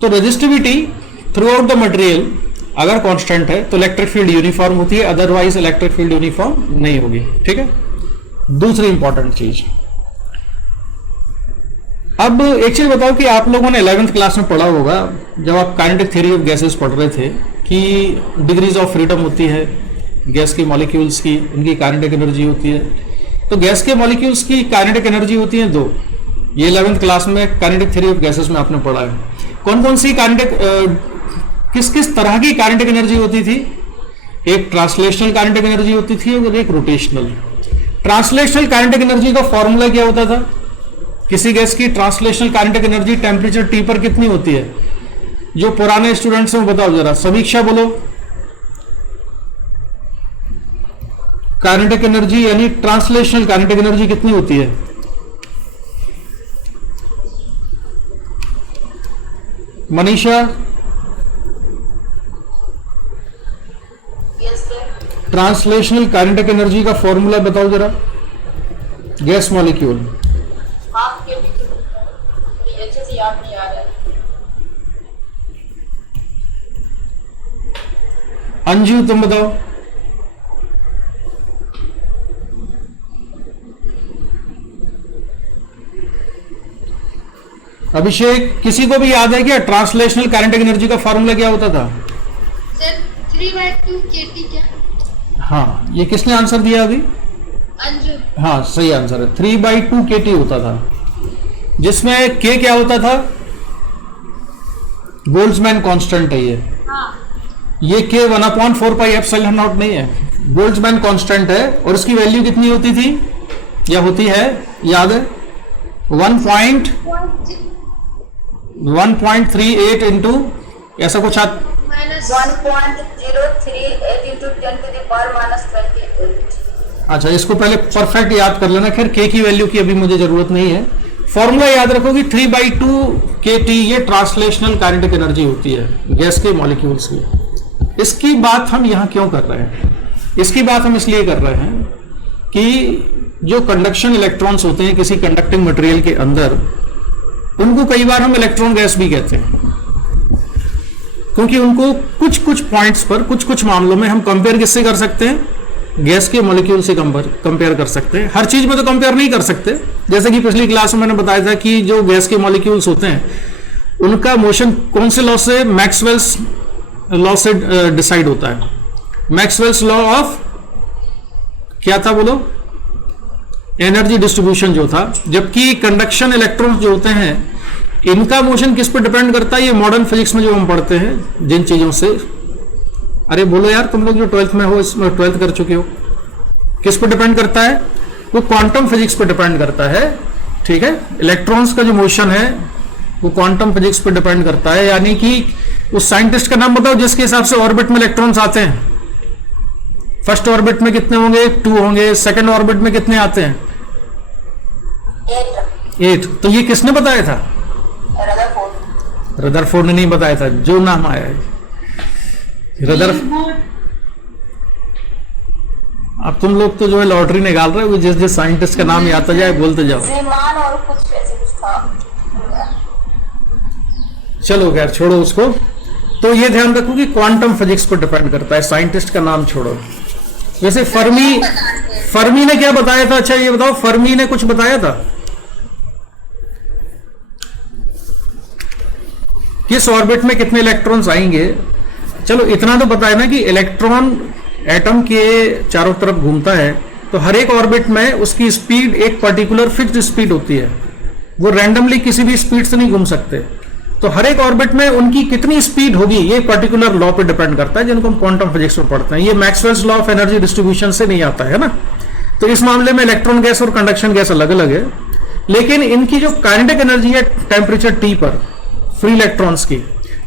तो resistivity through out the material अगर कांस्टेंट है तो इलेक्ट्रिक फील्ड यूनिफॉर्म होती है, अदरवाइज इलेक्ट्रिक फील्ड यूनिफॉर्म नहीं होगी, ठीक है। दूसरी इंपॉर्टेंट चीज, अब एक चीज बताओ कि आप लोगों ने 11th क्लास में पढ़ा होगा जब आप काइनेटिक थ्योरी ऑफ गैसेस पढ़ रहे थे कि डिग्रीज ऑफ फ्रीडम होती है गैस के मॉलिक्यूल्स की, उनकी काइनेटिक एनर्जी होती है। तो गैस के मॉलिक्यूल्स की काइनेटिक एनर्जी होती है 2। ये 11th क्लास में काइनेटिक थ्योरी ऑफ गैसेस में आपने पढ़ा है। कौन कौन सी काइनेटिक, किस किस तरह की काइनेटिक एनर्जी होती थी? एक ट्रांसलेशनल काइनेटिक एनर्जी होती थी और एक रोटेशनल। ट्रांसलेशनल काइनेटिक एनर्जी का फॉर्मूला क्या होता था? किसी गैस की translational kinetic energy temperature T पर कितनी होती है? जो पुराने स्टूडेंट्स हैं बताओ जरा, समीक्षा बोलो। काइनेटिक एनर्जी यानी ट्रांसलेशनल काइनेटिक एनर्जी कितनी होती है? मनीषा, ट्रांसलेशनल काइनेटिक एनर्जी का फॉर्मूला बताओ जरा। गैस मॉलिक्यूल याद नहीं आ रहा है। अंजू तुम बताओ। अभिषेक, किसी को भी याद है क्या ट्रांसलेशनल काइनेटिक एनर्जी का फॉर्मूला क्या होता था? सर 3/2 kT क्या? हाँ, ये किसने आंसर दिया अभी? अंजू। हाँ सही आंसर है, 3/2 kT होता था, जिसमें K क्या होता था? बोल्ट्जमैन कांस्टेंट है ये। हाँ। ये K 1/4πε0 नहीं है, बोल्ट्जमैन कांस्टेंट है। और इसकी वैल्यू कितनी होती थी या होती है, याद है? 1.38 इंटू ऐसा कुछ अच्छा, इसको पहले परफेक्ट याद कर लेना। खैर K की वैल्यू की अभी मुझे जरूरत नहीं है। फॉर्मूला याद रखोगी 3/2 kT, ये ट्रांसलेशनल काइनेटिक एनर्जी होती है गैस के मॉलिक्यूल्स की। इसकी बात हम यहां क्यों कर रहे हैं? इसकी बात हम इसलिए कर रहे हैं कि जो कंडक्शन इलेक्ट्रॉन्स होते हैं किसी कंडक्टिंग मटेरियल के अंदर, उनको कई बार हम इलेक्ट्रॉन गैस भी कहते हैं, क्योंकि उनको कुछ कुछ पॉइंट्स पर, कुछ कुछ मामलों में हम कंपेयर किससे कर सकते हैं? गैस के मॉलिक्यूल से कंपेयर कर सकते हैं। हर चीज में तो कंपेयर नहीं कर सकते। जैसे कि पिछली क्लास में मैंने बताया था कि जो गैस के मॉलिक्यूल्स होते हैं उनका मोशन कौन से लॉ से? मैक्सवेल्स लॉ से डिसाइड होता है। मैक्सवेल्स लॉ ऑफ क्या था बोलो? एनर्जी डिस्ट्रीब्यूशन जो था। जबकि कंडक्शन इलेक्ट्रॉन्स जो होते हैं इनका मोशन किस पर डिपेंड करता है? ये मॉडर्न फिजिक्स में जो हम पढ़ते हैं जिन चीजों से, अरे बोलो यार, तुम लोग जो 12th में हो, इसमें 12th कर चुके हो, किस पर डिपेंड करता है? वो क्वांटम फिजिक्स पर डिपेंड करता है, ठीक है। इलेक्ट्रॉन्स का जो मोशन है वो क्वांटम फिजिक्स पर डिपेंड करता है। यानी कि उस साइंटिस्ट का नाम बताओ जिसके हिसाब से ऑर्बिट में इलेक्ट्रॉन्स आते हैं। फर्स्ट ऑर्बिट में कितने होंगे? 2 होंगे। सेकंड ऑर्बिट में कितने आते हैं? 8। तो ये किसने बताया था? रदरफोर्ड ने नहीं बताया था, जो नाम आया है अब तुम लोग तो जो है लॉटरी निकाल रहे हो, जिस जिस साइंटिस्ट का नाम याद आ जाए बोलते जाओ। और कुछ ऐसे कुछ था। चलो खैर छोड़ो उसको। तो ये ध्यान रखो कि क्वांटम फिजिक्स पर डिपेंड करता है, साइंटिस्ट का नाम छोड़ो। वैसे फर्मी ने क्या बताया था? अच्छा ये बताओ, फर्मी ने कुछ बताया था? किस ऑर्बिट में कितने इलेक्ट्रॉन्स आएंगे? चलो इतना तो पता है ना कि इलेक्ट्रॉन एटम के चारों तरफ घूमता है, तो हर एक ऑर्बिट में उसकी स्पीड एक पर्टिकुलर फिक्स्ड स्पीड होती है, वो रैंडमली किसी भी स्पीड से नहीं घूम सकते। तो हर एक ऑर्बिट में उनकी कितनी स्पीड होगी ये पर्टिकुलर लॉ पे डिपेंड करता है, जिनको हम क्वांटम फिजिक्स में पढ़ते हैं। ये Maxwell's law of energy distribution से नहीं आता है ना। तो इस मामले में इलेक्ट्रॉन गैस और कंडक्शन गैस अलग अलग है, लेकिन इनकी जो काइनेटिक एनर्जी है टेम्परेचर T पर फ्री इलेक्ट्रॉन्स की,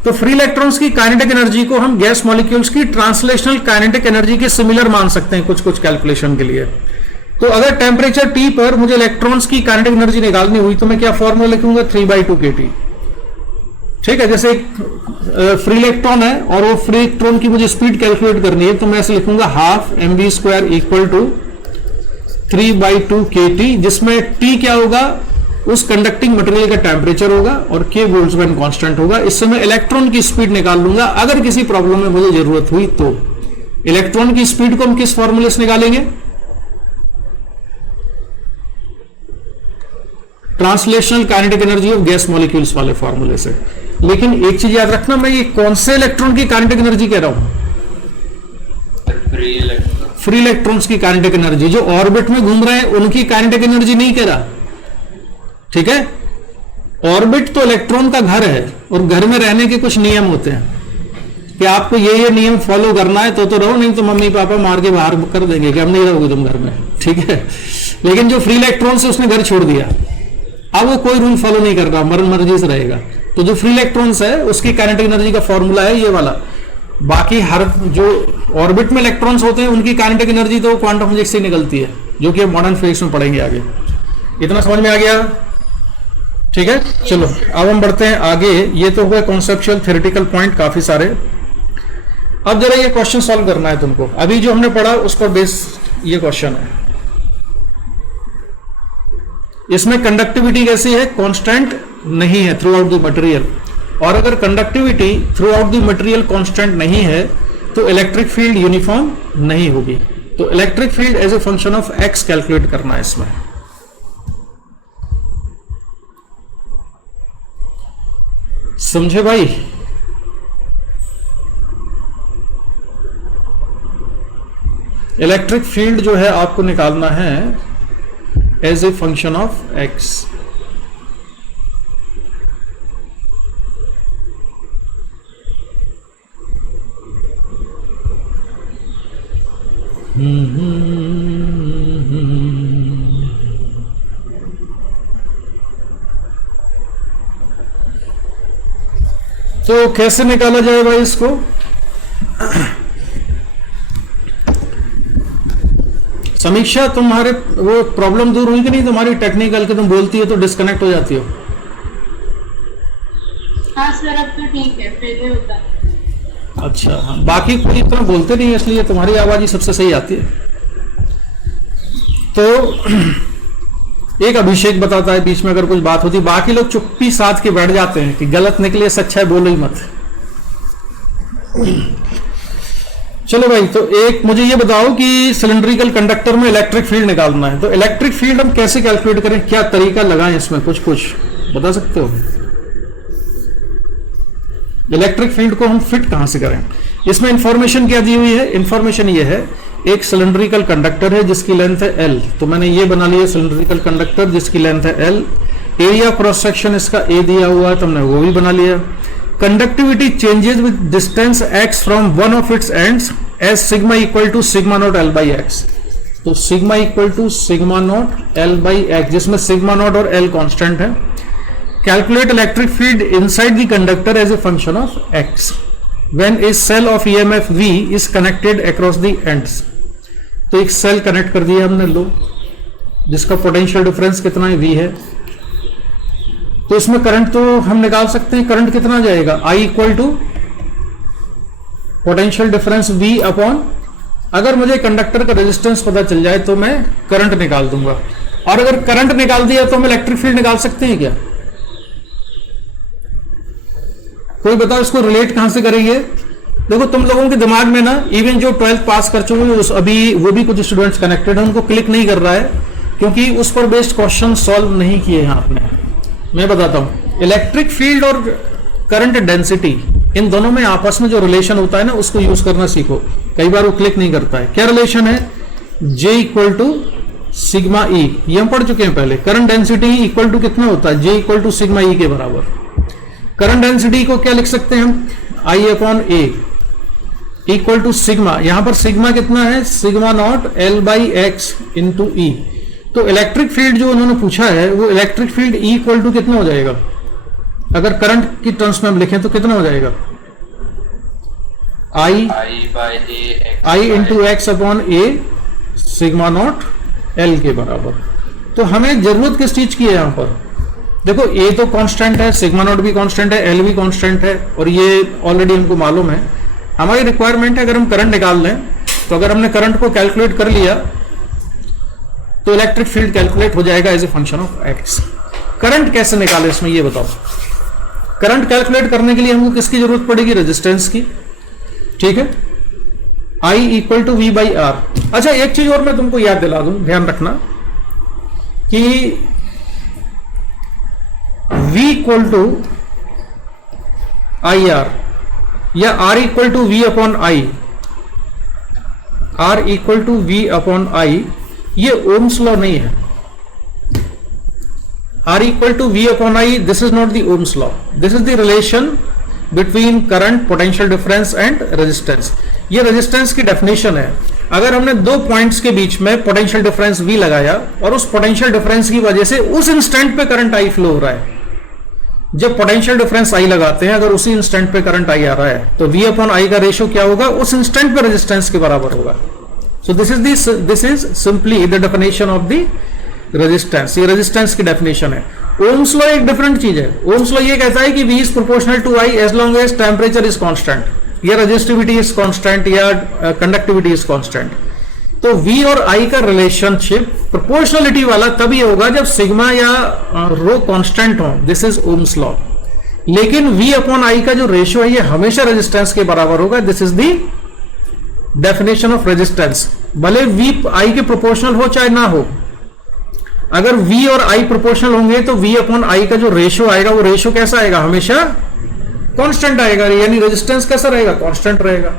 तो फ्री इलेक्ट्रॉन्स की काइनेटिक एनर्जी को हम गैस मॉलिक्यूल्स की ट्रांसलेशनल काइनेटिक एनर्जी के सिमिलर मान सकते हैं कुछ कुछ कैलकुलेशन के लिए। तो अगर टेम्परेचर T पर मुझे इलेक्ट्रॉन्स की काइनेटिक एनर्जी निकालनी हुई तो मैं क्या फॉर्मूला लिखूंगा? 3/2 kT। ठीक है, जैसे एक फ्री इलेक्ट्रॉन है और वो फ्री इलेक्ट्रॉन की मुझे स्पीड कैलकुलेट करनी है, तो मैं ऐसे लिखूंगा half mv² equal to 3/2 kT, जिसमें T क्या होगा, उस कंडक्टिंग मटेरियल का टेम्परेचर होगा और K बोल्ट्जमैन कांस्टेंट होगा। इससे मैं इलेक्ट्रॉन की स्पीड निकाल लूंगा अगर किसी प्रॉब्लम में मुझे जरूरत हुई तो। इलेक्ट्रॉन की स्पीड को हम किस फॉर्मूले से निकालेंगे, translational kinetic energy of gas molecules वाले फॉर्मूले से। लेकिन एक चीज याद रखना, मैं ये कौन से इलेक्ट्रॉन की काइनेटिक एनर्जी कह रहा हूं, फ्री इलेक्ट्रॉन्स की काइनेटिक एनर्जी। जो ऑर्बिट में घूम रहे हैं उनकी काइनेटिक एनर्जी नहीं कह रहा, ठीक है। ऑर्बिट तो इलेक्ट्रॉन का घर है और घर में रहने के कुछ नियम होते हैं कि आपको ये नियम फॉलो करना है तो रहो, नहीं तो मम्मी पापा मार के बाहर कर देंगे कि अब नहीं रहोगे तुम घर में, ठीक है। लेकिन जो फ्री इलेक्ट्रॉन से उसने घर छोड़ दिया, अब वो कोई रूल फॉलो नहीं कर रहा, मर्जी से रहेगा। तो जो फ्री इलेक्ट्रॉन्स है उसकी काइनेटिक एनर्जी का फॉर्मूला है ये वाला। बाकी हर जो ऑर्बिट में इलेक्ट्रॉन्स होते हैं उनकी काइनेटिक एनर्जी तो क्वांटम फिजिक्स से निकलती है, जो कि मॉडर्न फिजिक्स में पढ़ेंगे आगे। इतना समझ में आ गया, ठीक है। चलो अब हम बढ़ते हैं आगे। ये तो हुआ कॉन्सेप्चुअल थ्योरेटिकल पॉइंट काफी सारे। अब जरा ये क्वेश्चन सॉल्व करना है तुमको। अभी जो हमने पढ़ा उस पर बेस ये क्वेश्चन है। इसमें कंडक्टिविटी कैसी है, कांस्टेंट नहीं है थ्रू आउट द मटेरियल, और अगर conductivity throughout the material constant नहीं है तो इलेक्ट्रिक फील्ड यूनिफॉर्म नहीं होगी। तो electric field as a function of x calculate करना है इसमें। समझे भाई? इलेक्ट्रिक फील्ड जो है आपको निकालना है as a function of x. तो कैसे निकाला जाए भाई इसको? समीक्षा, तुम्हारे वो प्रॉब्लम दूर हुई कि नहीं तुम्हारी टेक्निकल के? तुम बोलती हो तो डिस्कनेक्ट हो जाती हो। हाँ सर, अब तो ठीक है, पहले होता है। अच्छा, बाकी कोई इतना बोलते नहीं है इसलिए तुम्हारी आवाज ही सबसे सही आती है। तो एक अभिषेक बताता है बीच में अगर कुछ बात होती, बाकी लोग चुप्पी साध के बैठ जाते हैं कि गलत निकले, सच्चा है बोलो ही मत। चलो भाई, तो एक मुझे ये बताओ कि सिलेंड्रिकल कंडक्टर में इलेक्ट्रिक फील्ड निकालना है, तो इलेक्ट्रिक फील्ड हम कैसे कैलकुलेट करें, क्या तरीका लगाएं इसमें, कुछ बता सकते हो? इलेक्ट्रिक फील्ड को हम फिट कहां से करें? इसमें इंफॉर्मेशन क्या दी हुई है? इंफॉर्मेशन ये है, एक सिलेंड्रिकल कंडक्टर है जिसकी लेंथ है L, तो मैंने ये बना लिया सिलेंड्रिकल कंडक्टर जिसकी लेंथ है L। एरिया क्रॉस सेक्शन इसका A दिया हुआ है तो हमने वो भी बना लिया। Conductivity changes with distance x from one of its ends as sigma equal to sigma naught L by x. तो sigma equal to sigma naught L by x, जिसमें सिग्मा नॉट और L कॉन्स्टेंट है। Calculate electric field inside the conductor as a function of x when a cell of EMF V is connected across the ends। तो एक cell connect कर दिया हमने, लो, जिसका potential difference कितना है, V है। तो इसमें करंट तो हम निकाल सकते हैं, करंट कितना जाएगा, I equal to potential difference V upon, अगर मुझे कंडक्टर का रेजिस्टेंस पता चल जाए तो मैं करंट निकाल दूंगा, और अगर करंट निकाल दिया तो हम इलेक्ट्रिक फील्ड निकाल सकते हैं क्या? कोई बताओ इसको रिलेट कहां से करेंगे? देखो तुम लोगों के दिमाग में ना, इवन जो 12th पास कर चुके हैं अभी वो भी कुछ स्टूडेंट्स कनेक्टेड हैं, उनको क्लिक नहीं कर रहा है क्योंकि उस पर बेस्ड क्वेश्चन सॉल्व नहीं किए हैं आपने। मैं बताता हूं, इलेक्ट्रिक फील्ड और करंट डेंसिटी, इन दोनों में आपस में जो रिलेशन होता है ना, उसको यूज करना सीखो। कई बार वो क्लिक नहीं करता है। क्या रिलेशन है? J equal to sigma E, ये हम पढ़ चुके हैं पहले। करंट डेंसिटी इक्वल टू कितना होता है? J equal to sigma E के बराबर। करंट डेंसिटी को क्या लिख सकते हैं हम? I upon A equal to sigma, यहां पर सिग्मा कितना है? Sigma naught L by x into E। तो इलेक्ट्रिक फील्ड जो उन्होंने पूछा है वो electric field E equal to कितना हो जाएगा? अगर करंट की टर्म्स में हम लिखें तो कितना हो जाएगा? I into x upon A sigma naught L के बराबर। तो हमें जरूरत किस चीज की है यहां पर? देखो ए तो कांस्टेंट है, सिग्मा नॉट भी कांस्टेंट है, एल भी कांस्टेंट है, और ये ऑलरेडी हमको मालूम है। हमारी रिक्वायरमेंट है अगर हम करंट निकाल लें, तो अगर हमने करंट को कैलकुलेट कर लिया तो इलेक्ट्रिक फील्ड कैलकुलेट हो जाएगा as a function of x. Current कैसे निकाले इसमें ये बताओ। करंट कैलकुलेट करने के लिए हमको किसकी जरूरत पड़ेगी? रेजिस्टेंस की। ठीक है, I equal to V by R. अच्छा एक चीज और मैं तुमको याद दिला दूं, ध्यान रखना कि V equal to I R या R equal to V upon I, R equal to V upon I, ये ओम्स लॉ नहीं है। R equal to V upon I, this is not the Ohm's law. This is the relation between current, potential difference and resistance. ये resistance की definition है। अगर हमने दो points के बीच में पोटेंशियल डिफरेंस V लगाया और उस पोटेंशियल डिफरेंस की वजह से उस इंस्टेंट पे करंट I फ्लो हो रहा है, जब पोटेंशियल डिफरेंस I लगाते हैं, अगर उसी इंस्टेंट पे करंट I आ रहा है, तो V अपॉन I का रेशियो क्या होगा? उस इंस्टेंट पे रेजिस्टेंस के बराबर होगा। So this is simply the definition of the resistance. ये रेजिस्टेंस की डेफिनेशन है। ओम्स लॉ एक डिफरेंट चीज है। ओम्स लॉ ये कहता है कि V is proportional to I as long as temperature is constant, या रेजिस्टिविटी इज कांस्टेंट, या कंडक्टिविटी इज कांस्टेंट। तो V और I का रिलेशनशिप प्रोपोर्शनलिटी वाला तभी होगा जब सिग्मा या रो कांस्टेंट हो। This is Ohm's law. लेकिन V अपॉन I का जो रेशियो है ये हमेशा रेजिस्टेंस के बराबर होगा। This is the definition of resistance. भले V I के प्रोपोर्शनल हो चाहे ना हो, अगर V और I प्रोपोर्शनल होंगे तो V अपॉन I का जो रेशियो आएगा वो रेशियो कैसा आएगा? हमेशा कांस्टेंट आएगा, यानी रेजिस्टेंस कैसा रहेगा? कांस्टेंट रहेगा।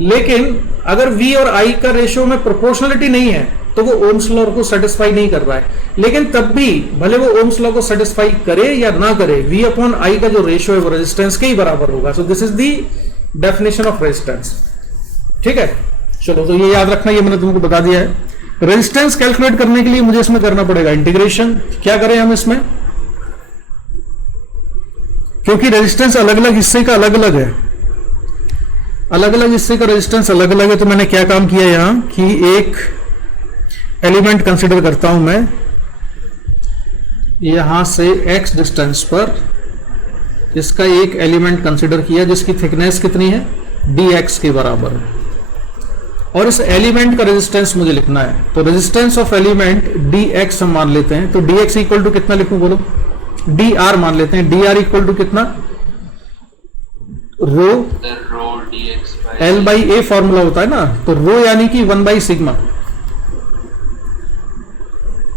लेकिन अगर V और I का रेशियो में प्रोपोर्शनलिटी नहीं है तो वो ओम्स लॉ को सेटिस्फाई नहीं कर रहा है। लेकिन तब भी भले वो ओम्स लॉ को सेटिस्फाई करे या ना करे, V अपॉन I का जो रेशियो है वो रेजिस्टेंस के ही बराबर होगा। So this is the definition of resistance. ठीक है, चलो तो ये याद रखना, ये मैंने तुमको बता दिया है। रेजिस्टेंस कैलकुलेट करने के लिए मुझे इसमें करना पड़ेगा इंटीग्रेशन। क्या करें हम इसमें? क्योंकि रेजिस्टेंस अलग अलग हिस्से का अलग अलग है, अलग अलग हिस्से का रेजिस्टेंस अलग अलग है। तो मैंने क्या काम किया यहां कि एक एलिमेंट कंसीडर करता हूं मैं, यहां से x डिस्टेंस पर इसका एक एलिमेंट कंसीडर किया जिसकी थिकनेस कितनी है? dx के बराबर है, और इस एलिमेंट का रेजिस्टेंस मुझे लिखना है। तो रेजिस्टेंस ऑफ एलिमेंट dx हम मान लेते हैं। तो dx इक्वल टू कितना लिखूं बोलो? dr मान लेते हैं। dr इक्वल टू कितना? रो l बाई a फॉर्मूला होता है ना, तो रो यानी कि 1 बाई सिग्मा।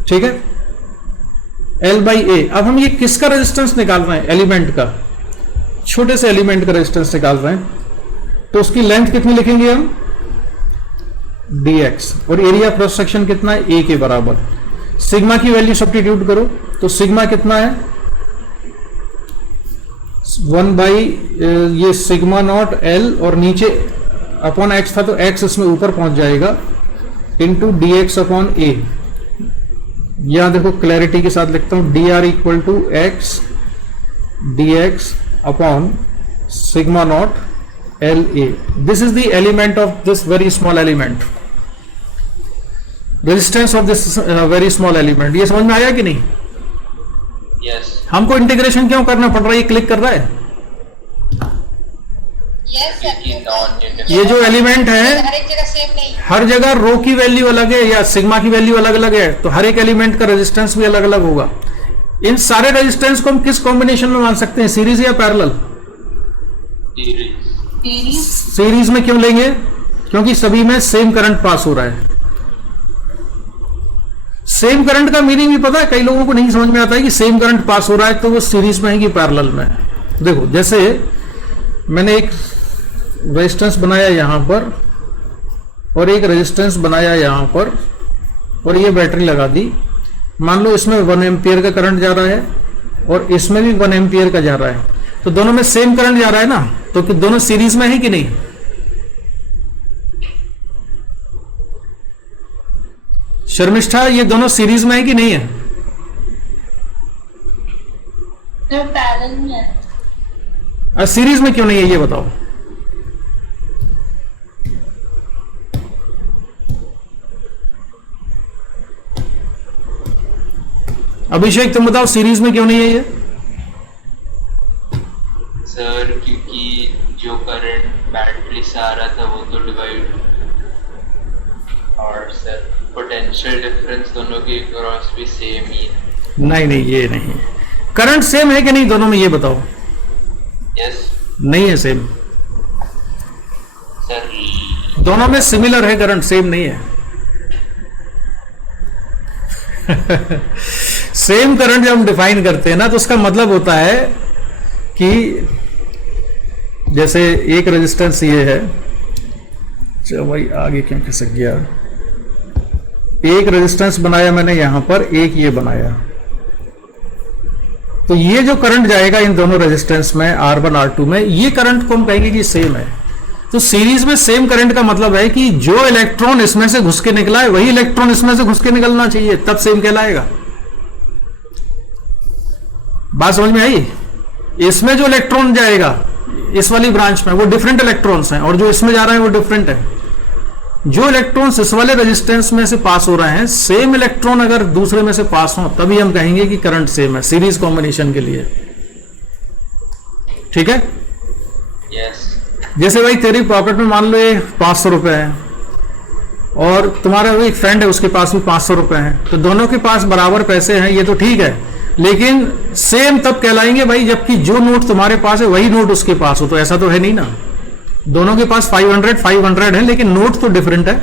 ठीक है, l बाई a। अब हम ये किसका रेजिस्टेंस निकाल रहे हैं? एलिमेंट का, छोटे से एलिमेंट का रेजिस्टेंस निकाल रहे हैं। तो उसकी लेंथ कितनी लिखेंगे हम? dx, और एरिया क्रॉस सेक्शन कितना है? a के बराबर। सिग्मा की वैल्यू सब्स्टिट्यूट करो, तो सिग्मा कितना है? 1 बाई ये सिग्मा नॉट l, और नीचे अपॉन x था तो x इसमें ऊपर पहुंच जाएगा, इंटू dx अपॉन a। यहां देखो क्लैरिटी के साथ लिखता हूं, dr equal to x dx upon sigma naught l a। This is the element of this very small element, resistance of this very small element. ये समझ में आया कि नहीं? Yes. हमको इंटीग्रेशन क्यों करना पड़ रहा है? ये क्लिक कर रहा है। ये जो एलिमेंट है हर एक जगह सेम नहीं, हर जगह रो की वैल्यू अलग है या सिग्मा की वैल्यू अलग अलग है, तो हर एक एलिमेंट का रेजिस्टेंस भी अलग अलग होगा। इन सारे रेजिस्टेंस को हम किस कॉम्बिनेशन में मान सकते हैं? सीरीज या पैरेलल? सीरीज में क्यों लेंगे? क्योंकि सभी में सेम करंट पास हो रहा है। सेम करंट का मीनिंग भी पता है, कई लोगों को नहीं समझ में आता है कि सेम करंट पास हो रहा है तो वो सीरीज में है कि पैरेलल में है। देखो, जैसे मैंने एक रेजिस्टेंस बनाया यहां पर और एक रेजिस्टेंस बनाया यहां पर, और ये बैटरी लगा दी। मान लो इसमें 1 एम्पियर का करंट जा रहा है और इसमें भी 1 एम्पियर का जा रहा है, तो दोनों में सेम करंट जा रहा है ना, तो कि दोनों सीरीज में है कि नहीं? शर्मिष्ठा, ये दोनों सीरीज में है कि नहीं है? तो पैरेलल में है। सीरीज में क्यों नहीं है ये बताओ? अभिषेक तुम बताओ सीरीज में क्यों नहीं है ये? सर क्योंकि जो करंट बैटरी से आ रहा था वो तो डिवाइड, और सर पोटेंशियल डिफरेंस दोनों के क्रॉस भी सेम ही है। नहीं ये नहीं, करंट सेम है कि नहीं दोनों में, ये बताओ। यस नहीं है सेम, सर। दोनों में सिमिलर है, करंट सेम नहीं है। सेम करंट जब हम डिफाइन करते हैं ना तो उसका मतलब होता है कि जैसे एक रेजिस्टेंस ये है, चलो भाई आगे क्यों खिसक गया, एक रेजिस्टेंस बनाया मैंने यहां पर, एक ये बनाया, तो ये जो करंट जाएगा इन दोनों रेजिस्टेंस में R1 R2 में, ये करंट को हम कहेंगे कि सेम है। तो सीरीज में सेम करंट का मतलब है कि जो इलेक्ट्रॉन इसमें से घुस के निकला है वही इलेक्ट्रॉन इसमें से घुस के निकलना चाहिए, तब सेम कहलाएगा। बात समझ में आई? इसमें जो इलेक्ट्रॉन जाएगा इस वाली ब्रांच में वो डिफरेंट इलेक्ट्रॉन्स हैं, और जो इसमें जा रहा है वो डिफरेंट है। जो इलेक्ट्रॉन्स इस वाले रेजिस्टेंस में से पास हो रहे हैं, सेम इलेक्ट्रॉन अगर दूसरे में से पास हो तभी हम कहेंगे कि करंट सेम है सीरीज कॉम्बिनेशन के लिए। ठीक है? यस। जैसे भाई तेरी पॉकेट में मान लो ये 500 रुपए है, और तुम्हारा एक फ्रेंड है उसके पास भी 500 रुपए हैं, तो दोनों के पास बराबर पैसे हैं, ये तो ठीक है, लेकिन सेम तब कहलाएंगे भाई जबकि जो नोट तुम्हारे पास है वही नोट उसके पास हो। तो ऐसा तो है नहीं ना, दोनों के पास 500 है लेकिन नोट तो डिफरेंट है।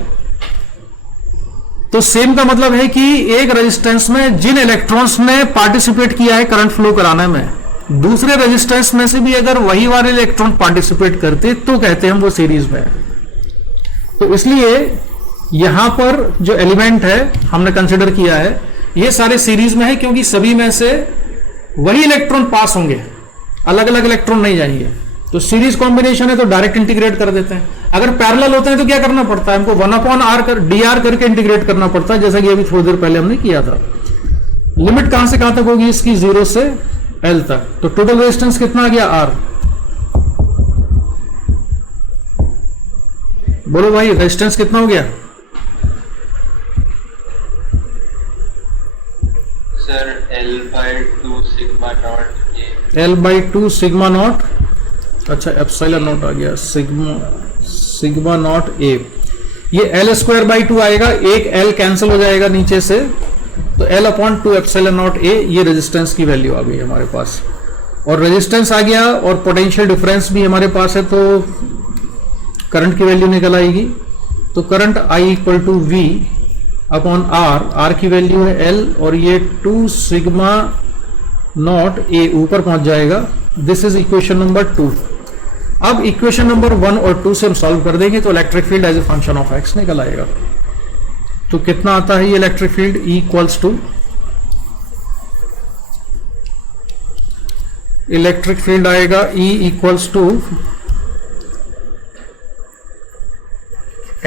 तो सेम का मतलब है कि एक रेजिस्टेंस में जिन इलेक्ट्रॉन्स ने पार्टिसिपेट किया है करंट फ्लो कराने में, दूसरे रेजिस्टेंस में से भी अगर वही वाले इलेक्ट्रॉन पार्टिसिपेट करते तो कहते हैं हम वो सीरीज में है। तो इसलिए यहां पर जो एलिमेंट है हमने कंसिडर किया है ये सारे सीरीज में है, क्योंकि सभी में से वही इलेक्ट्रॉन पास होंगे, अलग अलग इलेक्ट्रॉन नहीं जाएंगे। तो सीरीज कॉम्बिनेशन है तो डायरेक्ट इंटीग्रेट कर देते हैं। अगर पैरेलल होते हैं तो क्या करना पड़ता है हमको, 1/r कर dr करके इंटीग्रेट करना पड़ता है, जैसा कि अभी थोड़ी देर पहले हमने किया था। लिमिट कहां से कहां तक होगी इसकी, 0 से L तक। तो टोटल रेजिस्टेंस कितना आ गया, R। बोलो भाई रेजिस्टेंस कितना हो गया? Sir L/2 sigma not a. L/2 sigma not, अच्छा एप्सिलॉन नॉट आ गया, सिग्मा नॉट ए। ये L²/2 आएगा, एक L कैंसिल हो जाएगा नीचे से, तो L/2 एप्सिलॉन नॉट ए, ये रेजिस्टेंस की वैल्यू आ गई हमारे पास। और रेजिस्टेंस आ गया और पोटेंशियल डिफरेंस भी हमारे पास है, तो करंट की वैल्यू निकल आएगी। तो करंट I = V/R, R की वैल्यू है L, और ये 2 सिग्मा नॉट ए ऊपर पहुंच जाएगा। This is equation number 2। अब इक्वेशन नंबर 1 और 2 से हम सॉल्व कर देंगे तो electric field as a function of X निकल आएगा। तो कितना आता है ये electric field, E electric field आएगा E =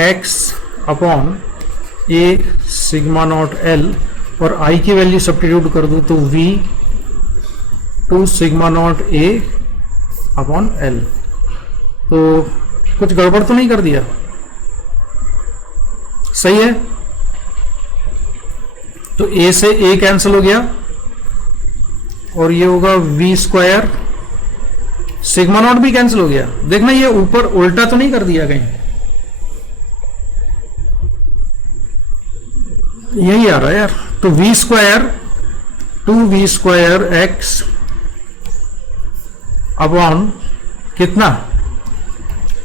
x/a sigma naught L, और I की वैल्यू सब्स्टिट्यूट कर दूं तो V 2 सिग्मा नॉट a/L। तो कुछ गड़बड़ तो नहीं कर दिया, सही है? तो A से A कैंसिल हो गया, और ये होगा V², सिग्मा नॉट भी कैंसिल हो गया। देखना ये ऊपर उल्टा तो नहीं कर दिया कहीं, यही आ रहा है यार। तो V², 2V² x अपॉन कितना,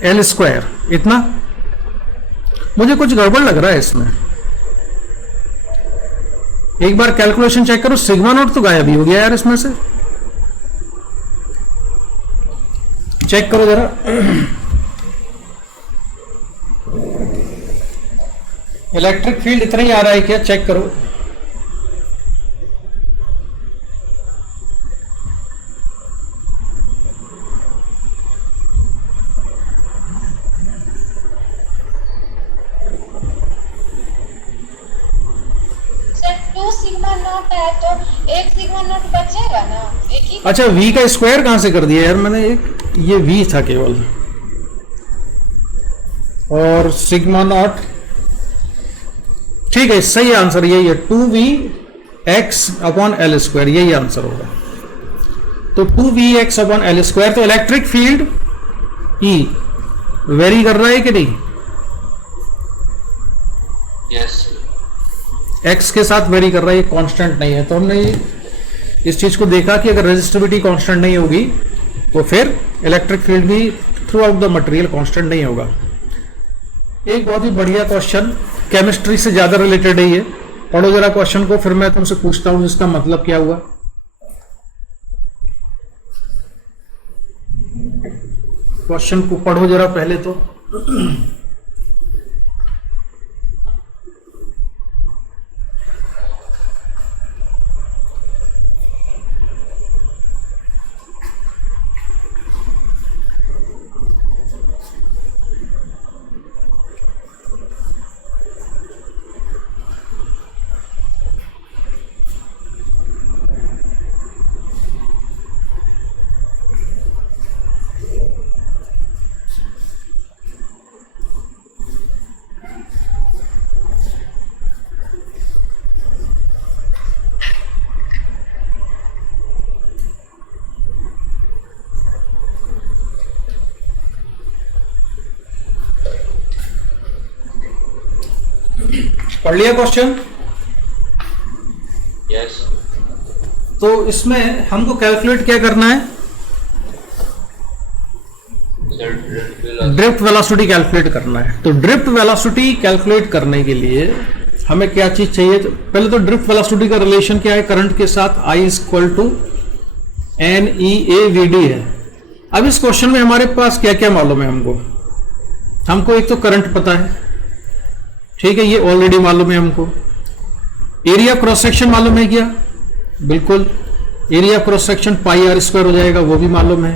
L², इतना। मुझे कुछ गड़बड़ लग रहा है इसमें, एक बार कैलकुलेशन चेक करो। सिग्मा नॉट तो गायब ही हो गया यार इसमें से, चेक करो जरा। इलेक्ट्रिक फील्ड इतना ही आ रहा है क्या, चेक करो। सिग्मा नॉट है तो एक सिग्मा नॉट बचेगा ना, एक ही। अच्छा V का स्क्वायर कहां से कर दिया यार मैंने, एक ये V था केवल, और सिग्मा नॉट, ठीक है सही आंसर यही है, 2V x upon L square, यही आंसर होगा। तो 2Vx अपॉन एल स्क्वायर। तो इलेक्ट्रिक फील्ड E वेरी कर रहा है कि नहीं? यस एक्स के साथ वेरी कर रहा है, ये कांस्टेंट नहीं है। तो हमने इस चीज को देखा कि अगर रेजिस्टिविटी कांस्टेंट नहीं होगी तो फिर इलेक्ट्रिक फील्ड भी through out the material constant नहीं होगा। एक बहुत ही बढ़िया क्वेश्चन, केमिस्ट्री से ज्यादा रिलेटेड है ये। पढ़ो जरा क्वेश्चन को, फिर मैं तुमसे पूछता हूं इसका मतलब क्या हुआ। क्वेश्चन को पढ़ो जरा पहले तो। पढ़ लिया क्वेश्चन? यस तो इसमें हमको कैलकुलेट क्या करना है? सर ड्रिफ्ट वेलोसिटी कैलकुलेट करना है। तो ड्रिफ्ट वेलोसिटी कैलकुलेट करने के लिए हमें क्या चीज चाहिए? तो पहले तो ड्रिफ्ट वेलोसिटी का रिलेशन क्या है करंट के साथ? I इक्वल टू NEAVD है। अब इस क्वेश्चन में हमारे पास क्या क्या मालूम है? हमको एक तो करंट पता है, ठीक है, ये ऑलरेडी मालूम है हमको। एरिया क्रॉस सेक्शन मालूम है क्या? बिल्कुल, area cross section pi are square हो जाएगा, वो भी मालूम है।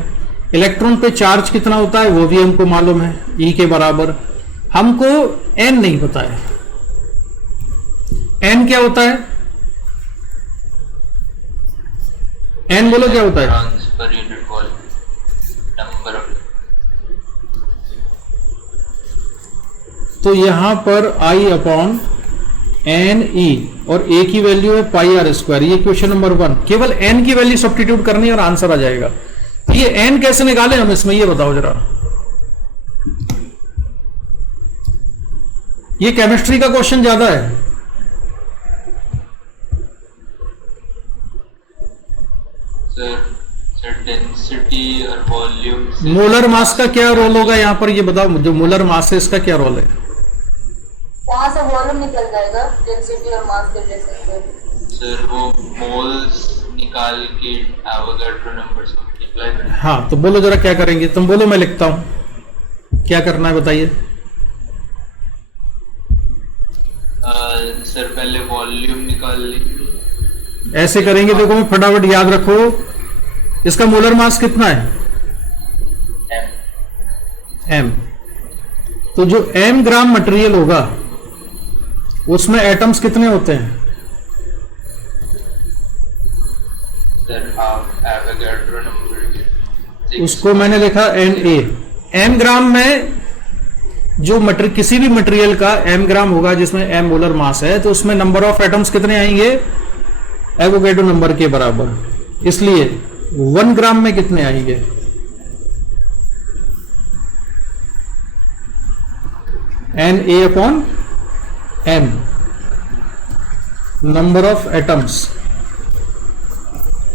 इलेक्ट्रॉन पे चार्ज कितना होता है वो भी हमको मालूम है, E के बराबर। हमको N नहीं पता है। N क्या होता है? N बोलो क्या होता है? Transfer unit volume number of. तो यहां पर I अपॉन NE और A की वैल्यू है पाई आर स्क्वायर। ये क्वेश्चन नंबर 1, केवल N की वैल्यू सब्स्टिट्यूट करनी है और आंसर आ जाएगा। ये N कैसे निकाले हम इसमें, ये बताओ जरा। ये केमिस्ट्री का क्वेश्चन ज्यादा है। सर डेंसिटी और वॉल्यूम। मोलर मास का क्या रोल होगा यहाँ पर, ये बताओ। जो मोलर मास है इसका क्या रोल है? वहां से वॉल्यूम निकल जाएगा डेंसिटी और मास के बेसिस पे। सर वो मोल्स निकाल के एवोगाड्रो नंबर से मल्टीप्लाई करें। हाँ, तो बोलो जरा क्या करेंगे, तुम बोलो, मैं लिखता हूं। क्या करना है बताइए। सर पहले वॉल्यूम निकाल लेंगे। ऐसे करेंगे, देखो मैं फटाफट याद रखो, इसका मोलर मास कितना है? M। तो जो M ग्राम मटेरियल होगा उसमें एटम्स कितने होते हैं? Sir half Avogadro number. उसको मैंने लिखा Na। M ग्राम में जो किसी भी मटेरियल का M ग्राम होगा जिसमें M मोलर मास है, तो उसमें नंबर ऑफ एटम्स कितने आएंगे? एवोगाड्रो नंबर के बराबर। इसलिए 1 ग्राम में कितने आएंगे? Na upon M, number of atoms.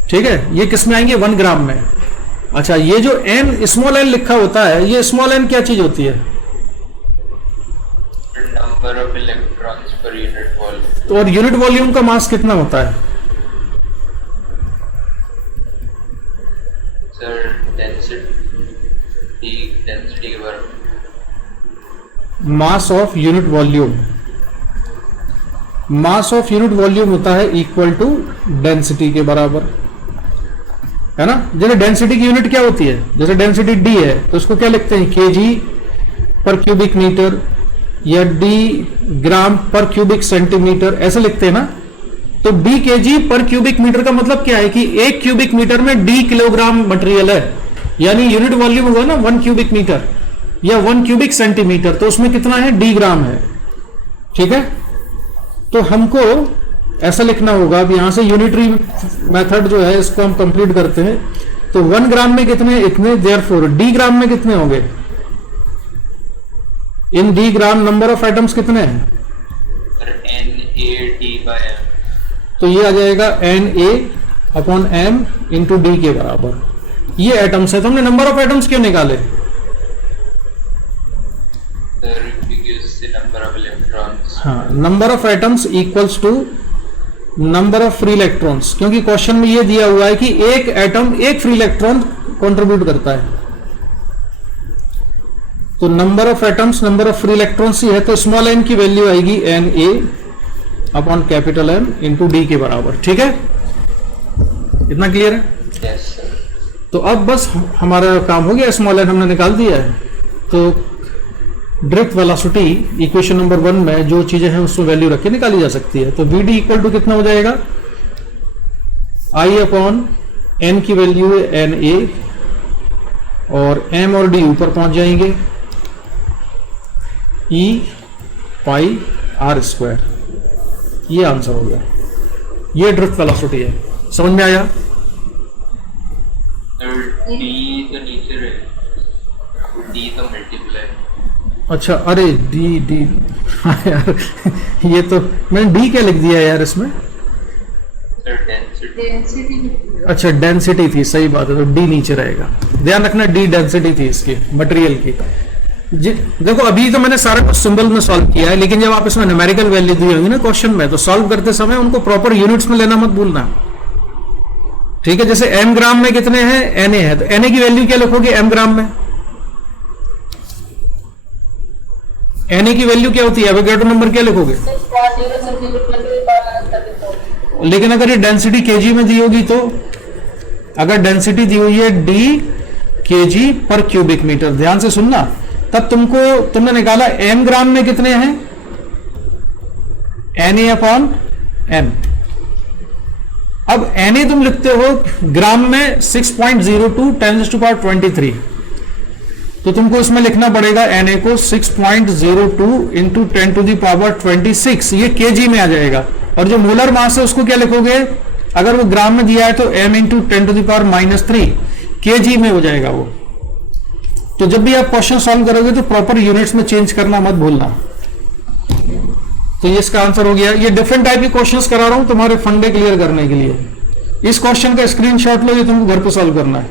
ठीक है, ये किस में आएंगे? 1 ग्राम में। अच्छा, ये जो n स्मॉल n लिखा होता है, ये स्मॉल n क्या चीज होती है? Number of electrons per unit volume. तो और यूनिट वॉल्यूम का मास कितना होता है? सर डेंसिटी के बराबर। Mass of unit volume, mass of unit volume होता है इक्वल टू डेंसिटी के बराबर, है ना। जैसे डेंसिटी की यूनिट क्या होती है? जैसे डेंसिटी D है तो उसको क्या लिखते हैं? kg पर क्यूबिक मीटर या D ग्राम पर क्यूबिक सेंटीमीटर, ऐसे लिखते हैं ना। तो D kg पर क्यूबिक मीटर का मतलब क्या है कि 1 क्यूबिक मीटर में D किलोग्राम मटेरियल है, यानी यूनिट वॉल्यूम होगा ना 1 क्यूबिक मीटर या 1 क्यूबिक सेंटीमीटर, तो उसमें कितना है? D ग्राम है। ठीक है, तो हमको ऐसा लिखना होगा। अब यहां से यूनिटरी मेथड जो है इसको हम कंप्लीट करते हैं। तो 1 ग्राम में कितने, इतने, देयरफॉर डी ग्राम में कितने होंगे, in d gram number of atoms कितने हैं, NaD/m। तो ये आ जाएगा Na/m इंटू डी के बराबर। ये एटम्स है, तो हमने नंबर ऑफ एटम्स क्यों निकाले, Sir, because the number of electrons। हाँ, number of atoms equals to number of free electrons, क्योंकि क्वेश्चन में ये दिया हुआ है कि एक एटम एक फ्री इलेक्ट्रॉन कंट्रीब्यूट करता है। तो number of atoms number of free electrons ही है, तो स्मॉल n की वैल्यू आएगी Na/M इंटू डी के बराबर। ठीक है, इतना क्लियर है। Yes, sir। तो अब बस हमारा काम हो गया, स्मॉल n हमने निकाल दिया है। तो ड्रिफ्ट वेलोसिटी इक्वेशन नंबर 1 में जो चीजें हैं उसमें वैल्यू रख के निकाली जा सकती है। तो Vd इक्वल टू कितना हो जाएगा, I/n की वैल्यू है Na और m और d ऊपर पहुंच जाएंगे, E/r²। ये आंसर हो गया, ये ड्रिफ्ट वेलोसिटी है। समझ में आया। Sir, D तो नीचे रहे, D तो मल्टीप्लाई। अच्छा, अरे डी हाँ यार, ये तो मैंने डी क्या लिख दिया यार इसमें। Sir, density. डेंसिटी अच्छा, डेंसिटी थी, सही बात है, तो डी नीचे रहेगा। ध्यान रखना, डी डेंसिटी थी इसकी मटेरियल की। जी देखो, अभी तो मैंने सारा कुछ सिंबल में सॉल्व किया है, लेकिन जब आप इसमें न्यूमेरिकल वैल्यू दी होगी ना क्वेश्चन में, तो सॉल्व करते समय उनको प्रॉपर यूनिट्स में लेना मत भूलना। ठीक है, जैसे m ग्राम में कितने हैं, Na है, तो Na की वैल्यू क्या लिखोगे m ग्राम में, Na की वैल्यू क्या होती है, एवोगैड्रो नंबर क्या लिखोगे। 6.0 लेकिन अगर ये डेंसिटी केजी में दी होगी, तो अगर डेंसिटी दी हुई है d केजी पर क्यूबिक मीटर, ध्यान से सुनना, तब तुमने निकाला m ग्राम में कितने हैं, Na/m। अब Na तुम लिखते हो ग्राम में 6.02 10⁻23, तो तुमको इसमें लिखना पड़ेगा Na को 6.02 इंटू 10⁻26, ये केजी में आ जाएगा। और जो मोलर मास है उसको क्या लिखोगे, अगर वो ग्राम में दिया है तो m इंटू 10⁻³ केजी में हो जाएगा वो। तो जब भी आप क्वेश्चन सॉल्व करोगे तो प्रॉपर यूनिट्स में चेंज करना मत भूलना। तो ये इसका आंसर हो गया। ये डिफरेंट टाइप के क्वेश्चंस करा रहा हूं तुम्हारे फंडे क्लियर करने के लिए। इस क्वेश्चन का स्क्रीनशॉट लो, ये तुमको घर पे सॉल्व करना है।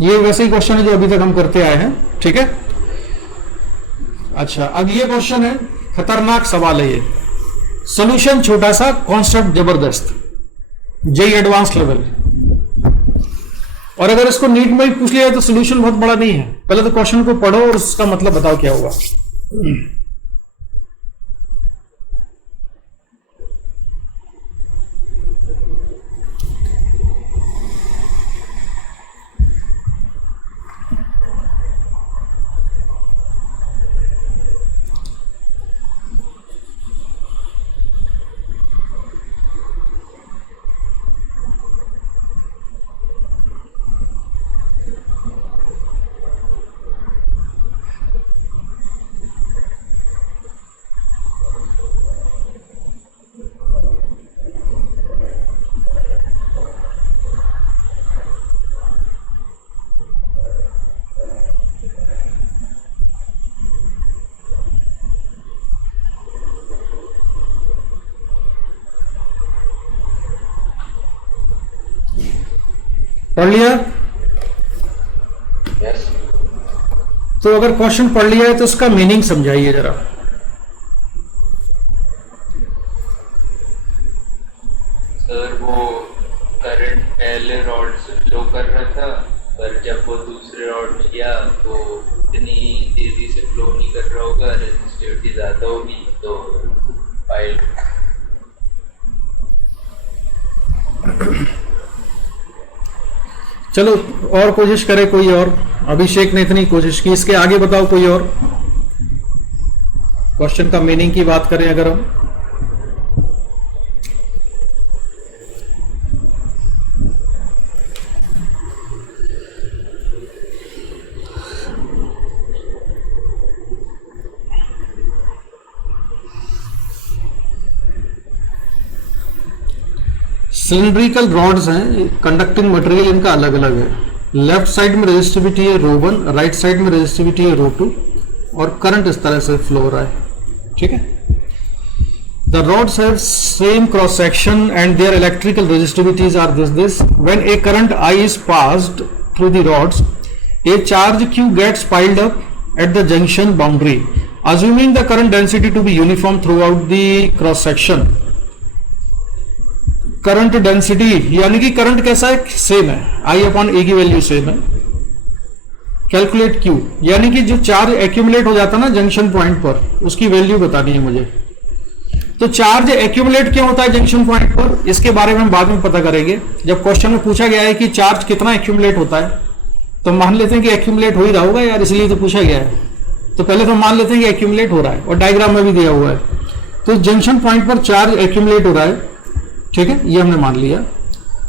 ये वैसे ही क्वेश्चन है जो अभी तक हम करते आए हैं। ठीक है, अच्छा, अब ये क्वेश्चन है, खतरनाक सवाल है ये। सोल्यूशन छोटा सा, कॉन्सेप्ट जबरदस्त, जेई एडवांस लेवल। और अगर इसको नीट में ही पूछ लिया तो सोल्यूशन बहुत बड़ा नहीं है। पहले तो क्वेश्चन को पढ़ो और उसका मतलब बताओ क्या होगा। पढ़ लिया? Yes। तो अगर क्वेश्चन पढ़ लिया है तो उसका मीनिंग समझाइए जरा। सर, वो करंट पहले रॉड से फ्लो कर रहा था, पर जब वो दूसरे रॉड में गया तो इतनी तेजी से फ्लो नहीं कर रहा होगा, रेजिस्टिविटी ज्यादा होगी, तो पाइल। चलो और कोशिश करे कोई और। अभिषेक ने इतनी कोशिश की, इसके आगे बताओ कोई और। क्वेश्चन का मीनिंग की बात करें अगर हम, सिलिंड्रिकल रॉड्स हैं, कंडक्टिंग मटेरियल इनका अलग अलग है। लेफ्ट साइड में रेजिस्टिविटी है ρ1, राइट साइड में रेजिस्टिविटी है ρ2 और करंट इस तरह से फ्लो हो रहा है, ठीक है। The rods have same cross section and their electrical resistivities are this. When a current I is passed through the rods, a charge Q gets piled up at the junction boundary, assuming the current density to be uniform throughout the cross section. Current density यानी कि current कैसा है, same है, I/A की value same है। Calculate Q यानी कि जो चार्ज एक्यूमुलेट हो जाता है ना जंक्शन पॉइंट पर, उसकी वैल्यू बतानी है मुझे। तो चार्ज एक्यूमुलेट क्यों होता है जंक्शन पॉइंट पर, इसके बारे में हम बाद में पता करेंगे। जब क्वेश्चन में पूछा गया है कि चार्ज कितना एक्यूमुलेट होता है, तो मान लेते हैं कि एक्यूमुलेट हो ही रहा होगा यार, इसलिए तो पूछा गया है। तो पहले तो मान लेते हैं कि एक्यूमुलेट हो रहा है और डायग्राम में भी दिया हुआ है। तो जंक्शन पॉइंट पर चार्ज एक्यूमुलेट हो रहा है, ठीक है, ये हमने मान लिया।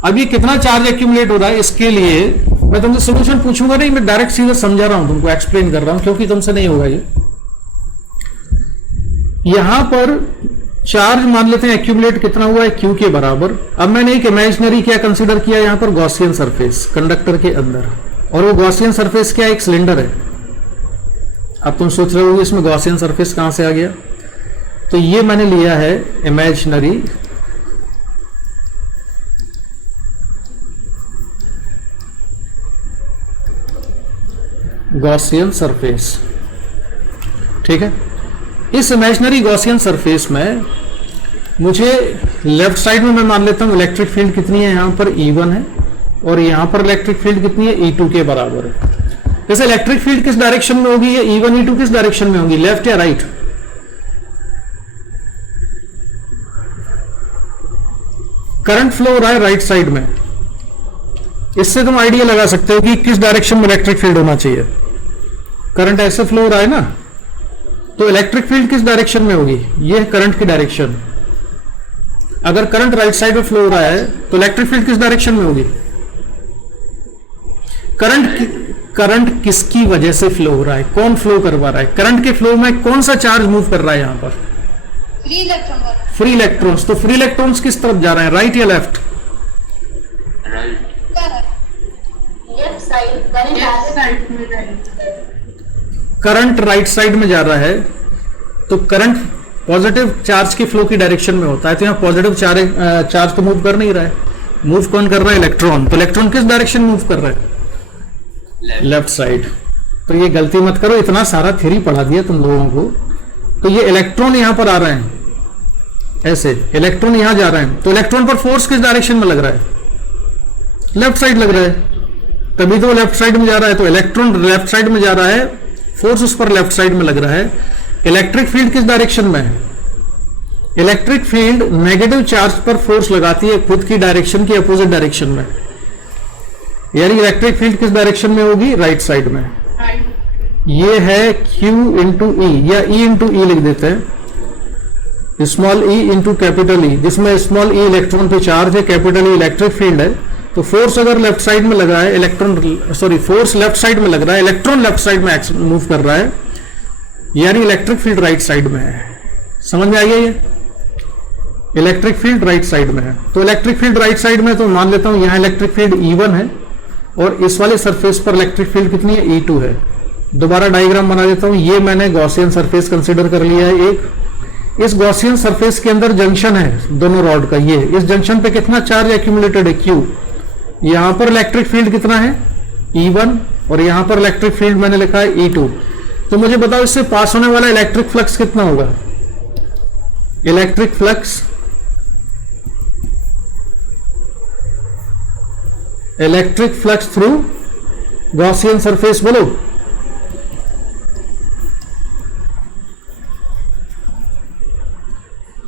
अब ये कितना चार्ज एक्यूमुलेट हो रहा है, इसके लिए मैं तुमसे सोल्यूशन पूछूंगा नहीं, मैं डायरेक्ट सीधे समझा रहा हूं, तुमको एक्सप्लेन कर रहा हूं, क्योंकि तुमसे नहीं होगा ये। यहां पर चार्ज मान लेते हैं एक्यूमुलेट कितना हुआ है, क्यू के बराबर। अब मैंने एक इमेजिनरी क्या कंसीडर किया यहां पर, गॉसियन सरफेस कंडक्टर के अंदर, और वो गॉसियन सरफेस क्या, एक सिलेंडर है। अब तुम सोच रहे हो इसमें गॉसियन सरफेस कहां से आ गया, तो ये मैंने लिया है इमेजिनरी गॉसियन सरफेस, ठीक है। इस इमेजिनरी गॉसियन सरफेस में मुझे लेफ्ट साइड में मैं मान लेता हूं इलेक्ट्रिक फील्ड कितनी है, यहां पर E1 है और यहां पर इलेक्ट्रिक फील्ड कितनी है, E2 के बराबर है। जैसे इलेक्ट्रिक फील्ड किस डायरेक्शन में होगी, ये E1 E2 किस डायरेक्शन में होगी, लेफ्ट या राइट, करंट फ्लो हो रहा है राइट साइड में। इससे तुम आइडिया लगा सकते हो कि किस डायरेक्शन में इलेक्ट्रिक फील्ड होना चाहिए। करंट ऐसे फ्लो हो रहा है ना, तो इलेक्ट्रिक फील्ड किस डायरेक्शन में होगी, ये है करंट की डायरेक्शन। अगर करंट राइट साइड में फ्लो हो रहा है तो इलेक्ट्रिक फील्ड किस डायरेक्शन में होगी, करंट किसकी वजह से फ्लो हो रहा है, कौन फ्लो करवा रहा है, करंट के फ्लो में कौन सा चार्ज मूव कर रहा है यहां पर, फ्री इलेक्ट्रॉन्स। तो फ्री इलेक्ट्रॉन्स किस तरफ जा रहे हैं, राइट या लेफ्ट, करंट राइट साइड में जा रहा है, तो करंट पॉजिटिव चार्ज के फ्लो की डायरेक्शन में होता है, तो यहाँ पॉजिटिव चार्ज तो मूव कर नहीं रहा है, मूव कौन कर रहा है, इलेक्ट्रॉन। तो इलेक्ट्रॉन किस डायरेक्शन मूव कर रहा है, लेफ्ट साइड। तो ये गलती मत करो, इतना सारा थ्योरी पढ़ा दिया तुम लोगों को। तो ये इलेक्ट्रॉन यहां पर आ रहे हैं, ऐसे इलेक्ट्रॉन यहां जा रहे हैं, तो इलेक्ट्रॉन पर फोर्स किस डायरेक्शन में लग रहा है, लेफ्ट साइड लग रहा है, तभी तो लेफ्ट साइड में जा रहा है। तो इलेक्ट्रॉन लेफ्ट साइड में जा रहा है, फोर्स उस पर लेफ्ट साइड में लग रहा है। इलेक्ट्रिक फील्ड किस डायरेक्शन में है, इलेक्ट्रिक फील्ड नेगेटिव चार्ज पर फोर्स लगाती है खुद की डायरेक्शन की अपोजिट डायरेक्शन में, यानी इलेक्ट्रिक फील्ड किस डायरेक्शन में होगी, राइट साइड में। ये है Q इंटू E, या E इंटू E लिख देते हैं, small e into capital E, जिसमें स्मॉल e इलेक्ट्रॉन पे चार्ज है, कैपिटल E इलेक्ट्रिक फील्ड है। तो फोर्स अगर लेफ्ट साइड में लगा है, फोर्स लेफ्ट साइड में लग रहा है, इलेक्ट्रॉन लेफ्ट साइड में मूव कर रहा है, यानी इलेक्ट्रिक फील्ड राइट साइड में है। समझ में आ गया, ये इलेक्ट्रिक फील्ड राइट साइड में है। तो इलेक्ट्रिक फील्ड राइट साइड में, तो मान लेता हूं यहां इलेक्ट्रिक फील्ड E1 है और इस वाले सरफेस पर इलेक्ट्रिक फील्ड कितनी है, E2 है। दोबारा डायग्राम बना देता हूं, ये मैंने गॉसियन सरफेस कंसीडर कर लिया है एक। इस गॉसियन सरफेस के अंदर जंक्शन है दोनों रॉड का, ये इस जंक्शन पे कितना चार्ज एक्यूमुलेटेड है, Q। यहां पर इलेक्ट्रिक फील्ड कितना है, E1, और यहां पर इलेक्ट्रिक फील्ड मैंने लिखा है E2। तो मुझे बताओ इससे पास होने वाला इलेक्ट्रिक फ्लक्स कितना होगा, electric flux, electric flux through Gaussian surface, बोलो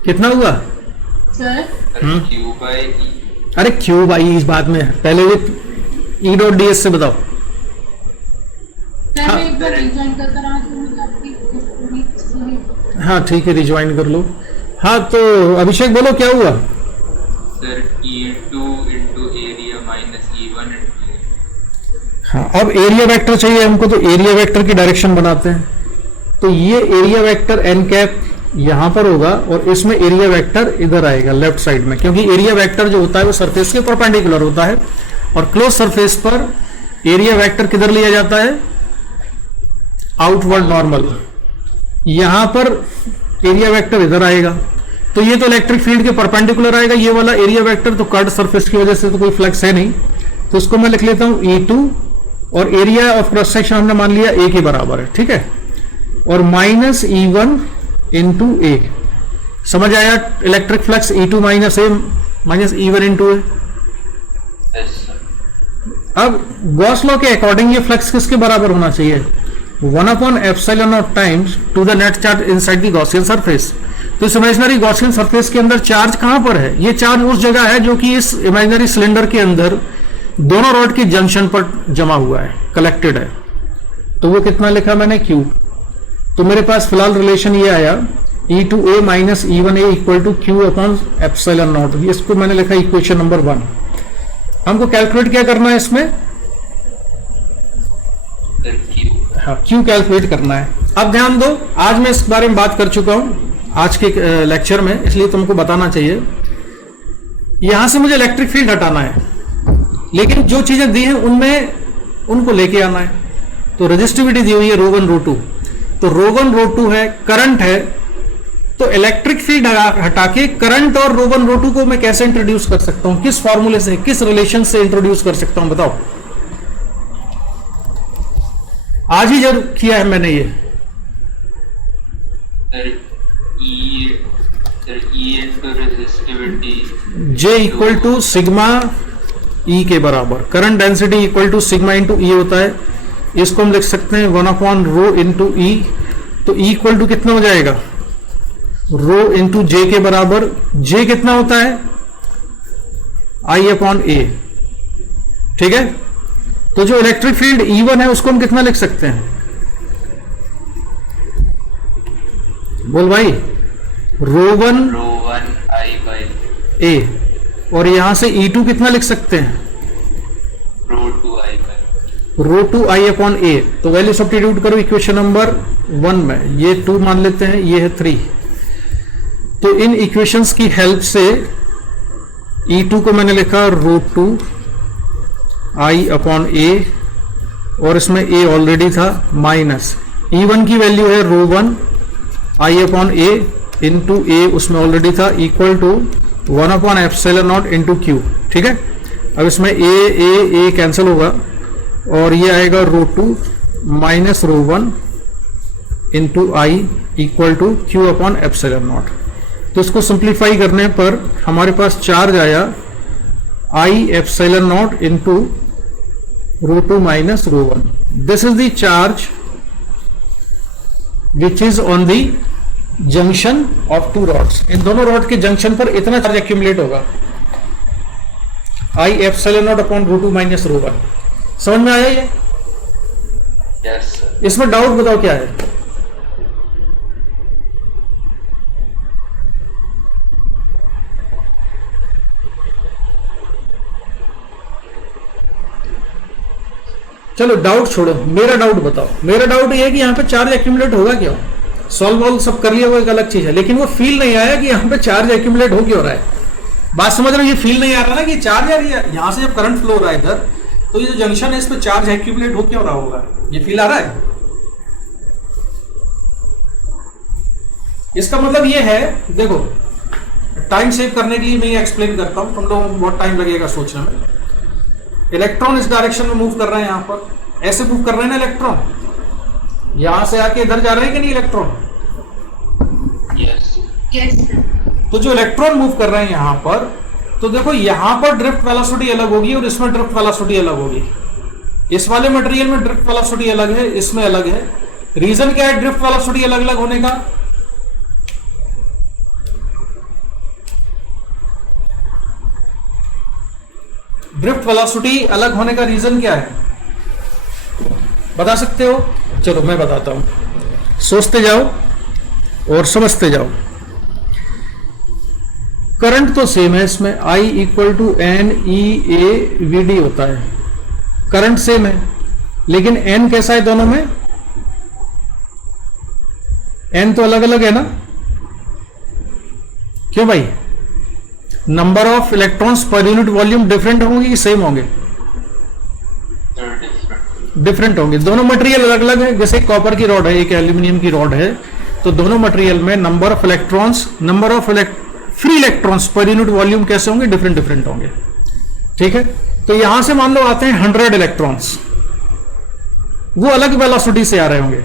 कितना हुआ सर, Q by E। अरे क्यू बाई इस बात में, पहले ये E डॉट ds से बताओ। सर मैं एक बार रिजॉइन कर रहा हूं, मुझे आपकी पूरी हाँ ठीक है, रिज्वाइन कर लो। हाँ तो अभिषेक बोलो क्या हुआ, sir E2 into area minus E1 into. हाँ अब एरिया वेक्टर चाहिए हमको, तो एरिया वेक्टर की डायरेक्शन बनाते हैं। तो ये एरिया वेक्टर n कैप यहां पर होगा और इसमें एरिया वेक्टर इधर आएगा लेफ्ट साइड में, क्योंकि एरिया वेक्टर जो होता है वो सरफेस के परपेंडिकुलर होता है और क्लोज सरफेस पर एरिया वेक्टर किधर लिया जाता है, आउटवर्ड नॉर्मल। यहां पर एरिया वेक्टर इधर आएगा, तो ये तो इलेक्ट्रिक फील्ड के परपेंडिकुलर आएगा ये वाला एरिया वेक्टर, तो कर्व्ड सरफेस की वजह से तो कोई फ्लक्स है नहीं, तो इसको मैं लिख लेता हूं E2 और एरिया ऑफ क्रॉस सेक्शन हमने मान लिया A के बराबर है, ठीक है, और माइनस E1 इंटू A। समझ आया electric flux E2 minus A minus E1 into A। Yes sir. अब गॉस लॉ के अकॉर्डिंग ये फ्लक्स किसके बराबर होना चाहिए, 1/ε0 times to the net charge inside the Gaussian surface. तो इस इमेजिनरी गॉसियन सरफेस के अंदर चार्ज कहां पर है, ये चार्ज उस जगह है जो कि इस इमेजिनरी सिलेंडर के अंदर दोनों रॉड के जंक्शन पर जमा हुआ है, कलेक्टेड है। तो वो कितना लिखा मैंने, Q। तो मेरे पास फिलहाल रिलेशन ये आया E2A minus E1A equal to Q/ε0। इसको मैंने लिखा इक्वेशन नंबर 1। हमको कैलकुलेट क्या करना है इसमें, सर Q। हाँ, Q कैलकुलेट करना है। अब ध्यान दो, आज मैं इस बारे में बात कर चुका हूं आज के लेक्चर में, इसलिए तुमको बताना चाहिए। यहां से मुझे इलेक्ट्रिक फील्ड हटाना है, लेकिन जो चीजें दी हैं उनमें उनको लेके आना है। तो रेजिस्टिविटी दी हुई है ρ1 ρ2, तो ρ1 ρ2 है, करंट है, तो इलेक्ट्रिक फील्ड हटा के करंट और ρ1 ρ2 को मैं कैसे इंट्रोड्यूस कर सकता हूं, किस फॉर्मूले से, किस रिलेशन से इंट्रोड्यूस कर सकता हूं, बताओ। आज ही जरूर किया है मैंने ये। Sir E into resistivity J equal to sigma E के बराबर, current density equal to sigma into E होता है। इसको हम लिख सकते हैं 1/ρ इंटू E। तो E इक्वल टू कितना हो जाएगा, ρ इंटू J के बराबर। J कितना होता है, I/A, ठीक है। तो जो इलेक्ट्रिक फील्ड E1 है उसको हम कितना लिख सकते हैं, बोल भाई, ρ1 I/A, और यहां से E2 कितना लिख सकते हैं, ρ2 I/A। तो वैल्यू सब्स्टिट्यूट करो इक्वेशन नंबर 1 में, ये 2 मान लेते हैं, ये है 3। तो इन इक्वेशंस की हेल्प से E2 को मैंने लिखा ρ2 I/A, और इसमें A ऑलरेडी था, माइनस E1 की वैल्यू है ρ1 I/A इंटू A, उसमें ऑलरेडी था, इक्वल टू 1/ε0 इंटू Q, ठीक है। अब इसमें A कैंसिल होगा और ये आएगा ρ2 minus ρ1 into I equal to Q/ε0। तो इसको सिंप्लीफाई करने पर हमारे पास चार्ज आया I/ε0 into ρ2 minus ρ1। This is the charge which is on the junction of two rods. इन दोनों रॉड के जंक्शन पर इतना चार्ज एक्यूमुलेट होगा, I/ε0 अपॉन ρ2 माइनस ρ1। समझ में आया ये? Yes sir. इसमें डाउट बताओ क्या है? चलो डाउट छोड़ो, मेरा डाउट बताओ। मेरा डाउट ये है कि यहाँ पे चार्ज एक्यूमुलेट होगा क्यों। सॉल्व वॉल्व सब कर लिया वो एक अलग चीज है, लेकिन वो फील नहीं आया कि यहाँ पे चार्ज एक्यूमुलेट हो क्यों रहा है। बात समझ रहे हो? ये फील नहीं आ रहा ना कि चार्ज यार यहाँ से जब करंट फ्लो हो रहा है इधर, तो ये जो जंक्शन है इस पे चार्ज एक्यूमुलेट हो क्यों रहा होगा, ये फील आ रहा है। इसका मतलब ये है, देखो टाइम सेव करने के लिए मैं एक्सप्लेन करता हूं, तुम लोगों को बहुत टाइम लगेगा सोचने में। इलेक्ट्रॉन इस डायरेक्शन में मूव कर रहे हैं, यहां पर ऐसे मूव कर रहे हैं ना इलेक्ट्रॉन, यहां से आके इधर जा रहे हैं कि नहीं इलेक्ट्रॉन? यस। तो जो इलेक्ट्रॉन मूव कर रहे हैं यहां पर, तो देखो यहां पर ड्रिफ्ट वेलोसिटी अलग होगी और इसमें ड्रिफ्ट वेलोसिटी अलग होगी। इस वाले मटेरियल में ड्रिफ्ट वेलोसिटी अलग है, इसमें अलग है। रीजन क्या है ड्रिफ्ट वेलोसिटी अलग अलग होने का? ड्रिफ्ट वेलोसिटी अलग होने का रीजन क्या है, बता सकते हो? चलो मैं बताता हूं, सोचते जाओ और समझते जाओ। करंट तो सेम है इसमें, I इक्वल टू NEAVD होता है, करंट सेम है, लेकिन N कैसा है दोनों में? N तो अलग अलग है ना, क्यों भाई? Number of electrons per unit volume different होंगे कि सेम होंगे? डिफरेंट होंगे। दोनों मटेरियल अलग अलग है, जैसे कॉपर की रॉड है, एक एल्यूमिनियम की रॉड है, तो दोनों मटेरियल में number of electrons, number of free electrons per unit volume कैसे होंगे? डिफरेंट डिफरेंट होंगे। ठीक है, तो यहां से मान लो आते हैं 100 इलेक्ट्रॉन्स, वो अलग वेलोसिटी से आ रहे होंगे।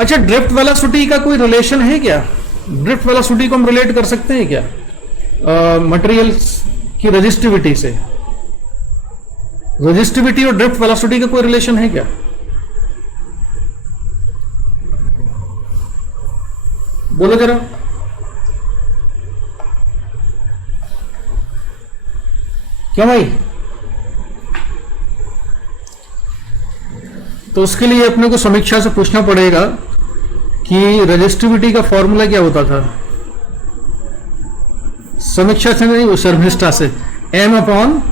अच्छा, ड्रिफ्ट वेलोसिटी का कोई रिलेशन है क्या? ड्रिफ्ट वेलोसिटी को हम रिलेट कर सकते हैं क्या मटेरियल्स की रेजिस्टिविटी से? रेजिस्टिविटी और ड्रिफ्ट वेलोसिटी का कोई रिलेशन है क्या? बोलो जरा। क्यों भाई? तो उसके लिए अपने को समीक्षा से पूछना पड़ेगा कि रेजिस्टिविटी का फॉर्मूला क्या होता था। समीक्षा से नहीं, शर्मिष्ठा से। m upon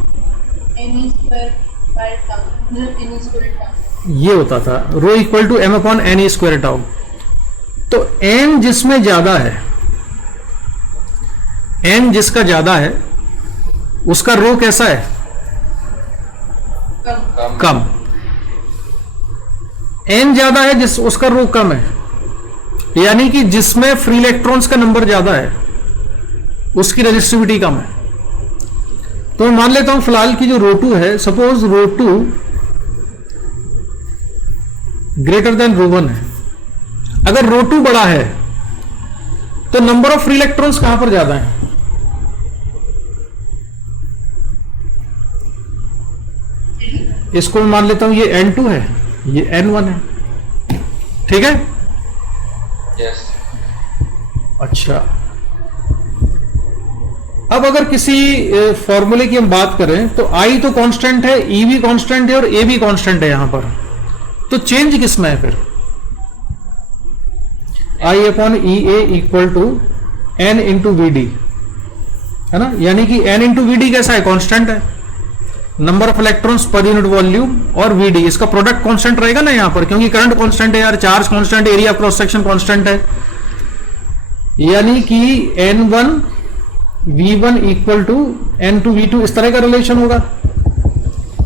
n square by tau, मतलब एनी स्क्वायर टाउ, ये होता था rho equal to m upon n square tau. तो n जिसमें ज्यादा है, n जिसका ज्यादा है उसका रो कैसा है? कम। n ज्यादा है जिस उसका रो कम है, यानी कि जिसमें फ्री इलेक्ट्रॉन्स का नंबर ज्यादा है उसकी रेजिस्टिविटी कम है। तो मैं मान लेता हूं फिलहाल की जो रो2 है, सपोज रो2 ग्रेटर देन रो1 है। अगर रो2 बड़ा है तो नंबर ऑफ फ्री इलेक्ट्रॉन्स कहां पर ज्यादा है? इसको मैं मान लेता हूं ये n2 है, ये n1 है। ठीक है? यस। अच्छा, अब अगर किसी फॉर्मूले की हम बात करें तो I तो कांस्टेंट है, E भी कांस्टेंट है और A भी कांस्टेंट है यहां पर, तो चेंज किस में है फिर? I upon E A equal to N into V D, है ना? यानी कि n इंटू वी डी कैसा है? कांस्टेंट है। Number of electrons per unit volume और वी डी, इसका प्रोडक्ट कांस्टेंट रहेगा ना यहां पर, क्योंकि करंट कांस्टेंट है यार, charge constant, area cross section constant है। यानी कि n1 v1 equal to n2 v2, इस तरह का रिलेशन होगा।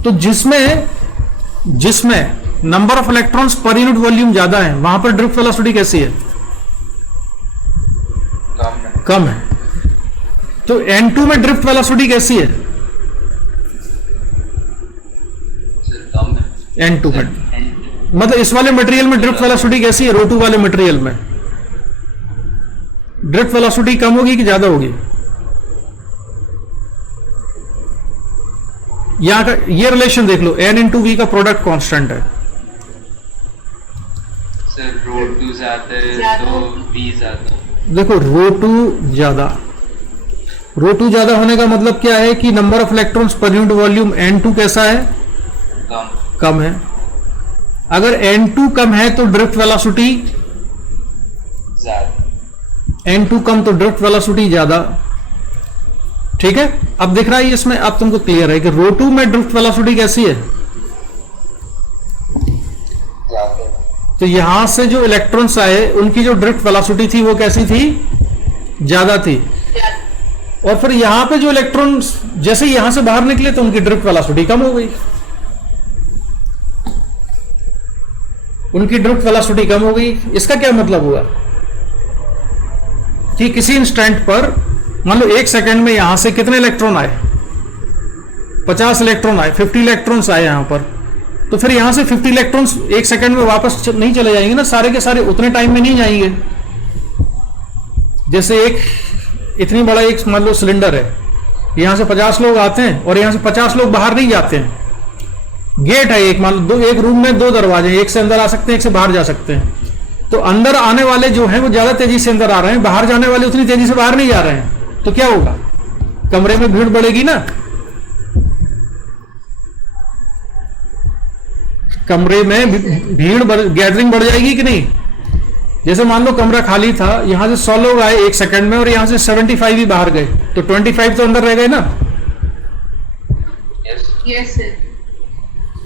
तो जिसमें number of electrons per unit volume ज्यादा है वहां पर ड्रिफ्ट वेलोसिटी कैसी है? कम है। तो n2 में ड्रिफ्ट वेलोसिटी कैसी है? n2 में, मतलब इस वाले मटेरियल में ड्रिफ्ट वेलोसिटी कैसी है? रो2 वाले मटेरियल में ड्रिफ्ट वेलोसिटी कम होगी कि ज्यादा होगी? यहां का ये रिलेशन देख लो, n इंटू वी का प्रोडक्ट कांस्टेंट है। सर रो2 ज्यादा है तो v ज्यादा। देखो रो2 ज्यादा होने का मतलब क्या है कि number of electrons per unit volume n2 कैसा है? कम है। अगर n2 कम है तो ड्रिफ्ट वेलोसिटी ज्यादा, n2 कम तो ड्रिफ्ट वेलोसिटी ज्यादा। ठीक है, अब दिख रहा है इसमें, अब तुमको क्लियर है कि रो2 में ड्रिफ्ट वेलोसिटी कैसी है? तो यहां से जो इलेक्ट्रॉन्स आए उनकी जो ड्रिफ्ट वेलोसिटी थी वो कैसी थी? ज्यादा थी। और फिर यहां पे जो इलेक्ट्रॉन्स जैसे यहां से बाहर निकले तो उनकी ड्रिफ्ट वेलोसिटी कम हो गई, उनकी ड्रिफ्ट वेलोसिटी कम हो गई। इसका क्या मतलब हुआ कि किसी इंस्टेंट पर मान लो 1 सेकंड में यहां से कितने इलेक्ट्रॉन आए? 50 इलेक्ट्रॉन आए, 50 इलेक्ट्रॉन्स आए यहां पर। तो फिर यहां से 50 इलेक्ट्रॉन्स 1 सेकंड में वापस नहीं चले जाएंगे ना, सारे के सारे उतने टाइम में नहीं जाएंगे। जैसे एक इतनी बड़ा एक मान लो सिलेंडर है, यहां से 50 लोग आते हैं और यहां से 50 लोग बाहर नहीं जाते हैं। गेट है एक, मान लो एक रूम में 2 दरवाजे, एक से अंदर आ सकते हैं, एक से बाहर जा सकते हैं। तो अंदर आने वाले जो हैं वो ज्यादा तेजी से अंदर आ रहे हैं, बाहर जाने वाले उतनी तेजी से बाहर नहीं जा रहे हैं। तो क्या होगा? कमरे में भीड़ बढ़ेगी ना, कमरे में भीड़ गैदरिंग बढ़ जाएगी कि नहीं? जैसे मान लो कमरा खाली था, यहां से 100 लोग आए 1 सेकंड में और यहां से 75 ही बाहर गए, तो 25 तो अंदर रह गए ना। Yes sir.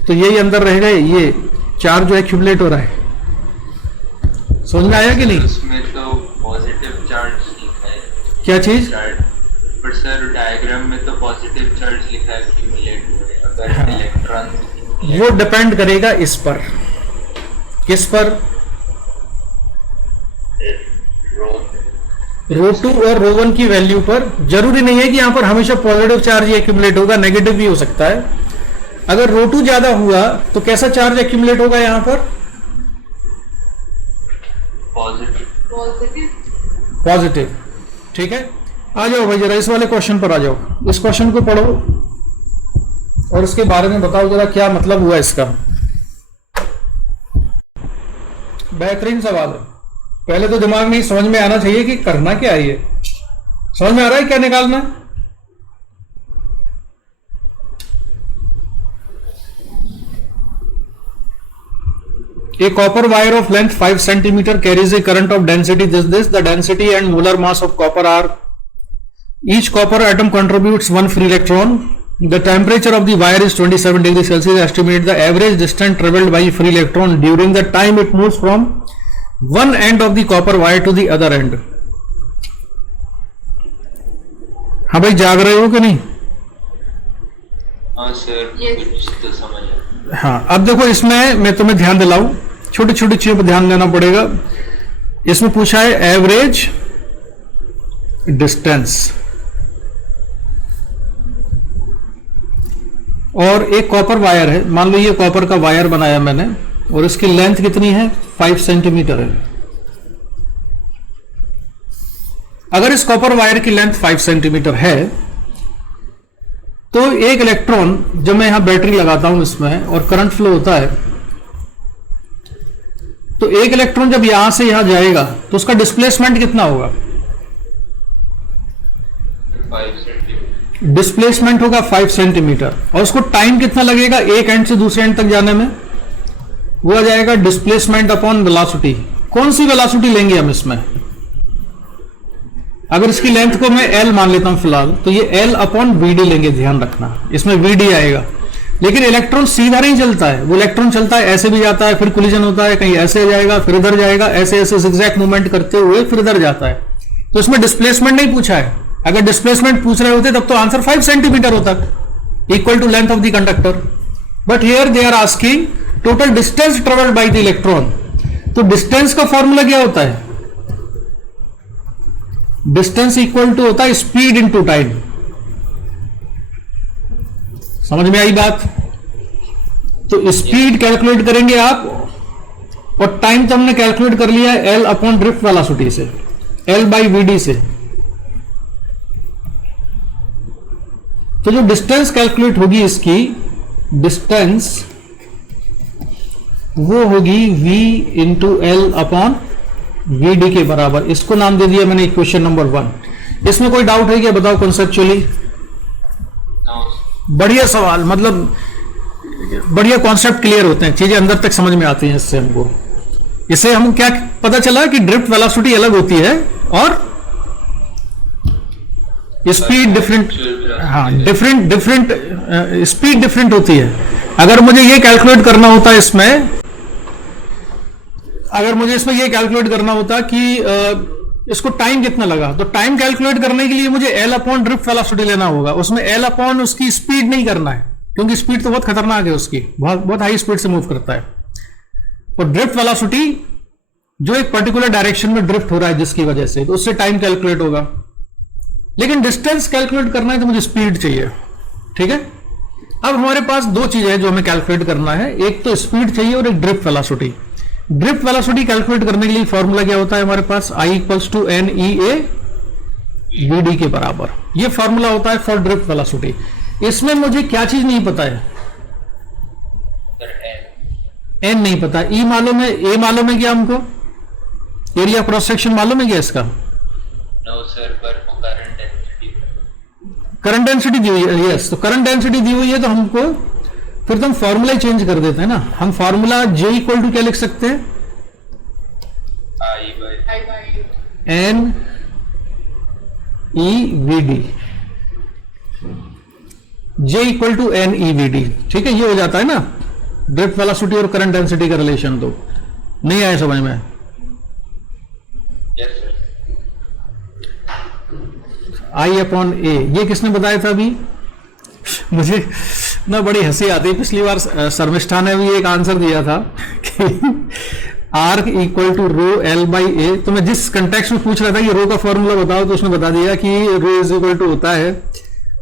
तो यही अंदर रह गए, ये चार्ज जो एक्यूमुलेट हो रहा है। समझ में आया कि नहीं? उसमें तो पॉजिटिव चार्ज लिखा है। क्या चीज? पर सर डायग्राम में तो पॉजिटिव चार्ज लिखा है एक्यूमुलेट हुए, अगर इलेक्ट्रॉन वो डिपेंड करेगा इस पर, किस पर? रो 2 और रो 1 की वैल्यू पर। जरूरी नहीं है कि यहां पर हमेशा पॉजिटिव चार्ज एक्यूमुलेट होगा, नेगेटिव भी हो सकता है। अगर रो 2 ज्यादा हुआ तो कैसा चार्ज एक्यूमुलेट होगा यहां पर? पॉजिटिव। ठीक है, आ जाओ भाई जरा इस वाले क्वेश्चन पर आ जाओ, इस क्वेश्चन को पढ़ो और इसके बारे में बताओ जरा क्या मतलब हुआ इसका। बेहतरीन सवाल है। पहले तो दिमाग में समझ में आना चाहिए कि करना क्या है। ये समझ में आ रहा है क्या निकालना है? A copper wire of length 5 centimeter carries a current of density this. The density and molar mass of copper are, each copper atom contributes 1 free electron. The temperature of the wire is 27 degrees Celsius. Estimate the average distance traveled by free electron during the time it moves from one end of the copper wire to the other end. हाँ भाई, जाग रहे हो कि नहीं? हाँ sir, कुछ तो समझ आया। हाँ, अब देखो इसमें मैं तुम्हें ध्यान दिलाऊं, छोटी छोटी चीजों पर ध्यान देना पड़ेगा। इसमें पूछा है एवरेज डिस्टेंस, और एक कॉपर वायर है। मान लो ये कॉपर का वायर बनाया मैंने और इसकी लेंथ कितनी है? 5 सेंटीमीटर है। अगर इस कॉपर वायर की लेंथ 5 सेंटीमीटर है तो एक इलेक्ट्रॉन, जब मैं यहां बैटरी लगाता हूं इसमें और करंट फ्लो होता है, तो एक इलेक्ट्रॉन जब यहां से यहां जाएगा तो उसका डिस्प्लेसमेंट कितना होगा? 5 सेंटीमीटर। डिस्प्लेसमेंट होगा 5 सेंटीमीटर। और उसको टाइम कितना लगेगा एक एंड से दूसरे एंड तक जाने में? वो आ जाएगा डिस्प्लेसमेंट अपॉन वेलोसिटी। कौन सी वेलोसिटी लेंगे हम इसमें? अगर इसकी लेंथ को मैं L मान लेता हूं फिलहाल, तो ये L अपॉन VD लेंगे, ध्यान रखना इसमें VD आएगा। लेकिन इलेक्ट्रॉन सीधा नहीं चलता है, वो इलेक्ट्रॉन चलता है, ऐसे भी जाता है, फिर कोलिजन होता है, कहीं ऐसे जाएगा फिर इधर जाएगा, ऐसे ऐसे zigzag मूवमेंट करते हुए फिर इधर जाता है। तो इसमें डिस्प्लेसमेंट नहीं पूछा है। अगर डिस्प्लेसमेंट पूछ रहे होते तब तो आंसर 5 सेंटीमीटर होता, equal to length of the conductor. But here they are asking total distance travelled by the electron. तो डिस्टेंस का फॉर्मूला क्या होता है? डिस्टेंस इक्वल टू होता है स्पीड इनटू टाइम। समझ में आई बात? तो स्पीड कैलकुलेट करेंगे आप, और टाइम तो हमने कैलकुलेट कर लिया है L अपॉन ड्रिफ्ट वेलोसिटी से, L बाई VD से। तो जो डिस्टेंस कैलकुलेट होगी इसकी डिस्टेंस, वो होगी V into L upon VD के बराबर। इसको नाम दे दिया मैंने इक्वेशन नंबर 1। इसमें कोई डाउट है क्या? बताओ कॉन्सेप्चुअली। बढ़िया सवाल, मतलब बढ़िया कॉन्सेप्ट क्लियर होते हैं, चीजें अंदर तक समझ में आती हैं इससे हमको। इससे हम क्या पता चला कि ड्रिफ्ट वेलोसिटी अलग होती है और स्पीड डिफरेंट, हाँ डिफरेंट स्पीड डिफरेंट होती है। अगर मुझे ये कैलकुलेट करना होता है इसमें, अगर मुझे इसमें ये कैलकुलेट करना होता कि इसको टाइम कितना लगा, तो टाइम कैलकुलेट करने के लिए मुझे L अपॉन ड्रिफ्ट वेलोसिटी लेना होगा। उसमें L अपॉन उसकी स्पीड नहीं करना है, क्योंकि स्पीड तो बहुत खतरनाक है उसकी, बहुत हाई स्पीड से मूव करता है। और ड्रिफ्ट वेलोसिटी जो एक पर्टिकुलर डायरेक्शन में ड्रिफ्ट हो रहा है जिसकी वजह से, तो उससे टाइम कैलकुलेट होगा। लेकिन डिस्टेंस कैलकुलेट करना है तो मुझे स्पीड चाहिए। ठीक है, अब हमारे पास दो चीजें हैं जो हमें कैलकुलेट करना है, एक तो स्पीड चाहिए और एक drift velocity. Drift velocity calculate करने के लिए फॉर्मूला क्या होता है हमारे पास? I equals to NEA VD के बराबर। ये फॉर्मूला होता है फॉर ड्रिफ्ट वेलोसिटी। इसमें मुझे क्या चीज नहीं पता है? N नहीं पता। E मालूम है, A मालूम है क्या हमको? एरिया क्रॉस सेक्शन मालूम है क्या इसका? नो सर, पर करंट डेंसिटी दी हुई है। यस, तो करंट डेंसिटी दी हुई है तो हमको फिर तो हम फॉर्मूला ही चेंज कर देते हैं ना। हम फॉर्मूला J इक्वल टू क्या लिख सकते हैं? N E V D। J equal to N E V D। ठीक है, ये हो जाता है ना ड्रिफ्ट वेलोसिटी और करंट डेंसिटी का रिलेशन। तो नहीं आया समझ में? Yes sir. I upon A. ये किसने बताया था अभी? मुझे ना बड़ी हंसी आती है, पिछली बार शर्मिष्ठा ने भी एक आंसर दिया था कि R equal to rho L by A. तो मैं जिस कंटेक्स्ट में पूछ रहा था कि रो का फॉर्मूला बताओ, तो उसने बता दिया कि रो इज इक्वल टू होता है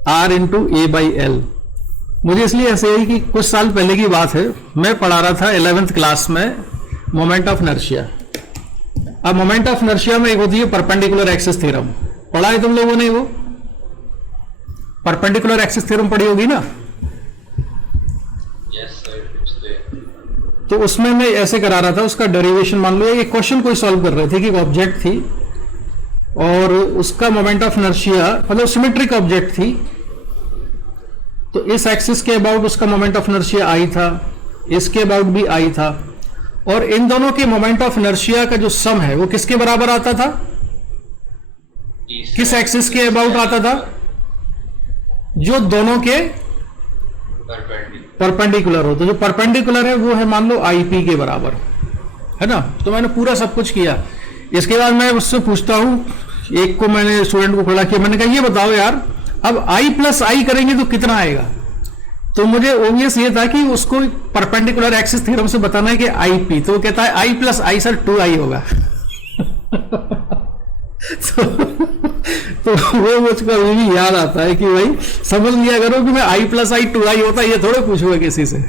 R into A by L. मुझे इसलिए ऐसे है कि कुछ साल पहले की बात है, मैं पढ़ा रहा था 11th क्लास में मोमेंट ऑफ इनर्शिया। अब मोमेंट ऑफ इनर्शिया में एक होती है परपेंडिकुलर एक्सिस थ्योरम, पढ़ा है तुम लोगों ने? वो परपेंडिकुलर एक्सिस थ्योरम पढ़ी होगी ना? Yes sir. तो उसमें मैं ऐसे करा रहा था, उसका डेरिवेशन मान लो, एक क्वेश्चन कोई सॉल्व कर रहे थे कि एक ऑब्जेक्ट थी और उसका मोमेंट ऑफ इनर्शिया मतलब सिमेट्रिक ऑब्जेक्ट थी, तो इस एक्सिस के अबाउट उसका मोमेंट ऑफ इनर्शिया आई था, इसके अबाउट भी आई था, और इन दोनों के मोमेंट ऑफ इनर्शिया का जो सम है वो किसके बराबर आता था? किस एक्सिस के अबाउट आता था? जो दोनों के परपेंडिकुलर हो। तो जो परपेंडिकुलर है वो है मान लो आई पी के बराबर, है ना? तो मैंने पूरा सब कुछ किया। इसके बाद मैं उससे पूछता हूं, एक को मैंने स्टूडेंट को खड़ा किया, मैंने कहा ये बताओ यार, अब आई प्लस आई करेंगे तो कितना आएगा? तो मुझे ओबियस ये था कि उसको परपेंडिकुलर एक्सिस थ्योरम से बताना है कि आई पी। तो वो कहता है आई प्लस आई सर 2i होगा। तो वो मुझको अभी भी याद आता है कि भाई समझ लिया करो कि मैं आई प्लस आई 2i होता है, ये थोड़े पूछूंगा किसी से।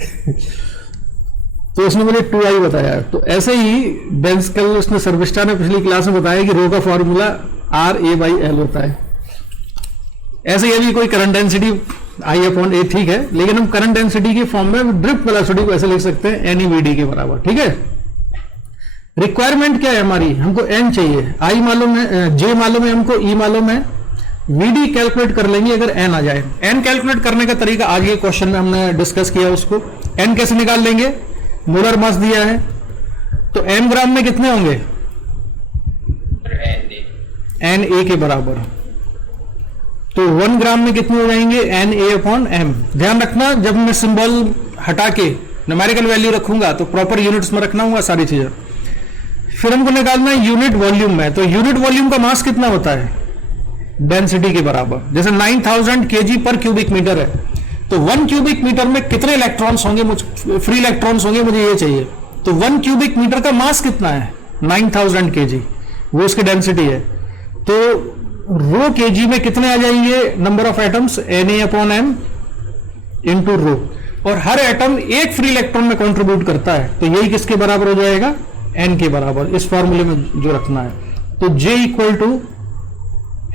तो उसने मुझे 2i बताया। तो ऐसे ही डेंस कल उसने शर्मिष्ठा ने पिछली क्लास में बताया कि रो का formula R A by L होता है। ऐसे ही अभी कोई current density I upon A, ठीक है, लेकिन हम करंट डेंसिटी की फॉर्म में ड्रिफ्ट वेलोसिटी को ऐसे लिख सकते हैं एन ई वी डी के बराबर, ठीक है। रिक्वायरमेंट क्या है हमारी? हमको एन चाहिए, आई मालूम है, जे मालूम है हमको, ई मालूम है, वीडी कैलकुलेट कर लेंगे अगर एन आ जाए। एन कैलकुलेट करने का तरीका आज ये क्वेश्चन में हमने डिस्कस किया। उसको एन कैसे निकाल लेंगे? मोलर मास दिया है तो एन ग्राम में कितने होंगे? एन ए के बराबर। तो 1 ग्राम में कितने हो जाएंगे? N A upon M. ध्यान रखना, जब मैं सिंबल हटा के न्यूमेरिकल वैल्यू रखूंगा तो प्रॉपर यूनिट्स में रखना होगा सारी चीजें। फिर हमको निकालना है यूनिट वॉल्यूम में। तो यूनिट वॉल्यूम का मास कितना होता है? डेंसिटी के बराबर। जैसे 9000 kg पर क्यूबिक मीटर है, तो 1 क्यूबिक मीटर में कितने इलेक्ट्रॉन्स होंगे? फ्री इलेक्ट्रॉन्स होंगे, मुझे ये चाहिए। तो 1 क्यूबिक मीटर का मास कितना है? 9000 kg, वो उसकी डेंसिटी है। तो रो kg में कितने आ जाएंगे number of atoms? Na upon m into rho. और हर एटम एक फ्री इलेक्ट्रॉन में कंट्रीब्यूट करता है, तो यही किसके बराबर हो जाएगा? n के बराबर। इस फॉर्मूले में जो रखना है, तो J equal to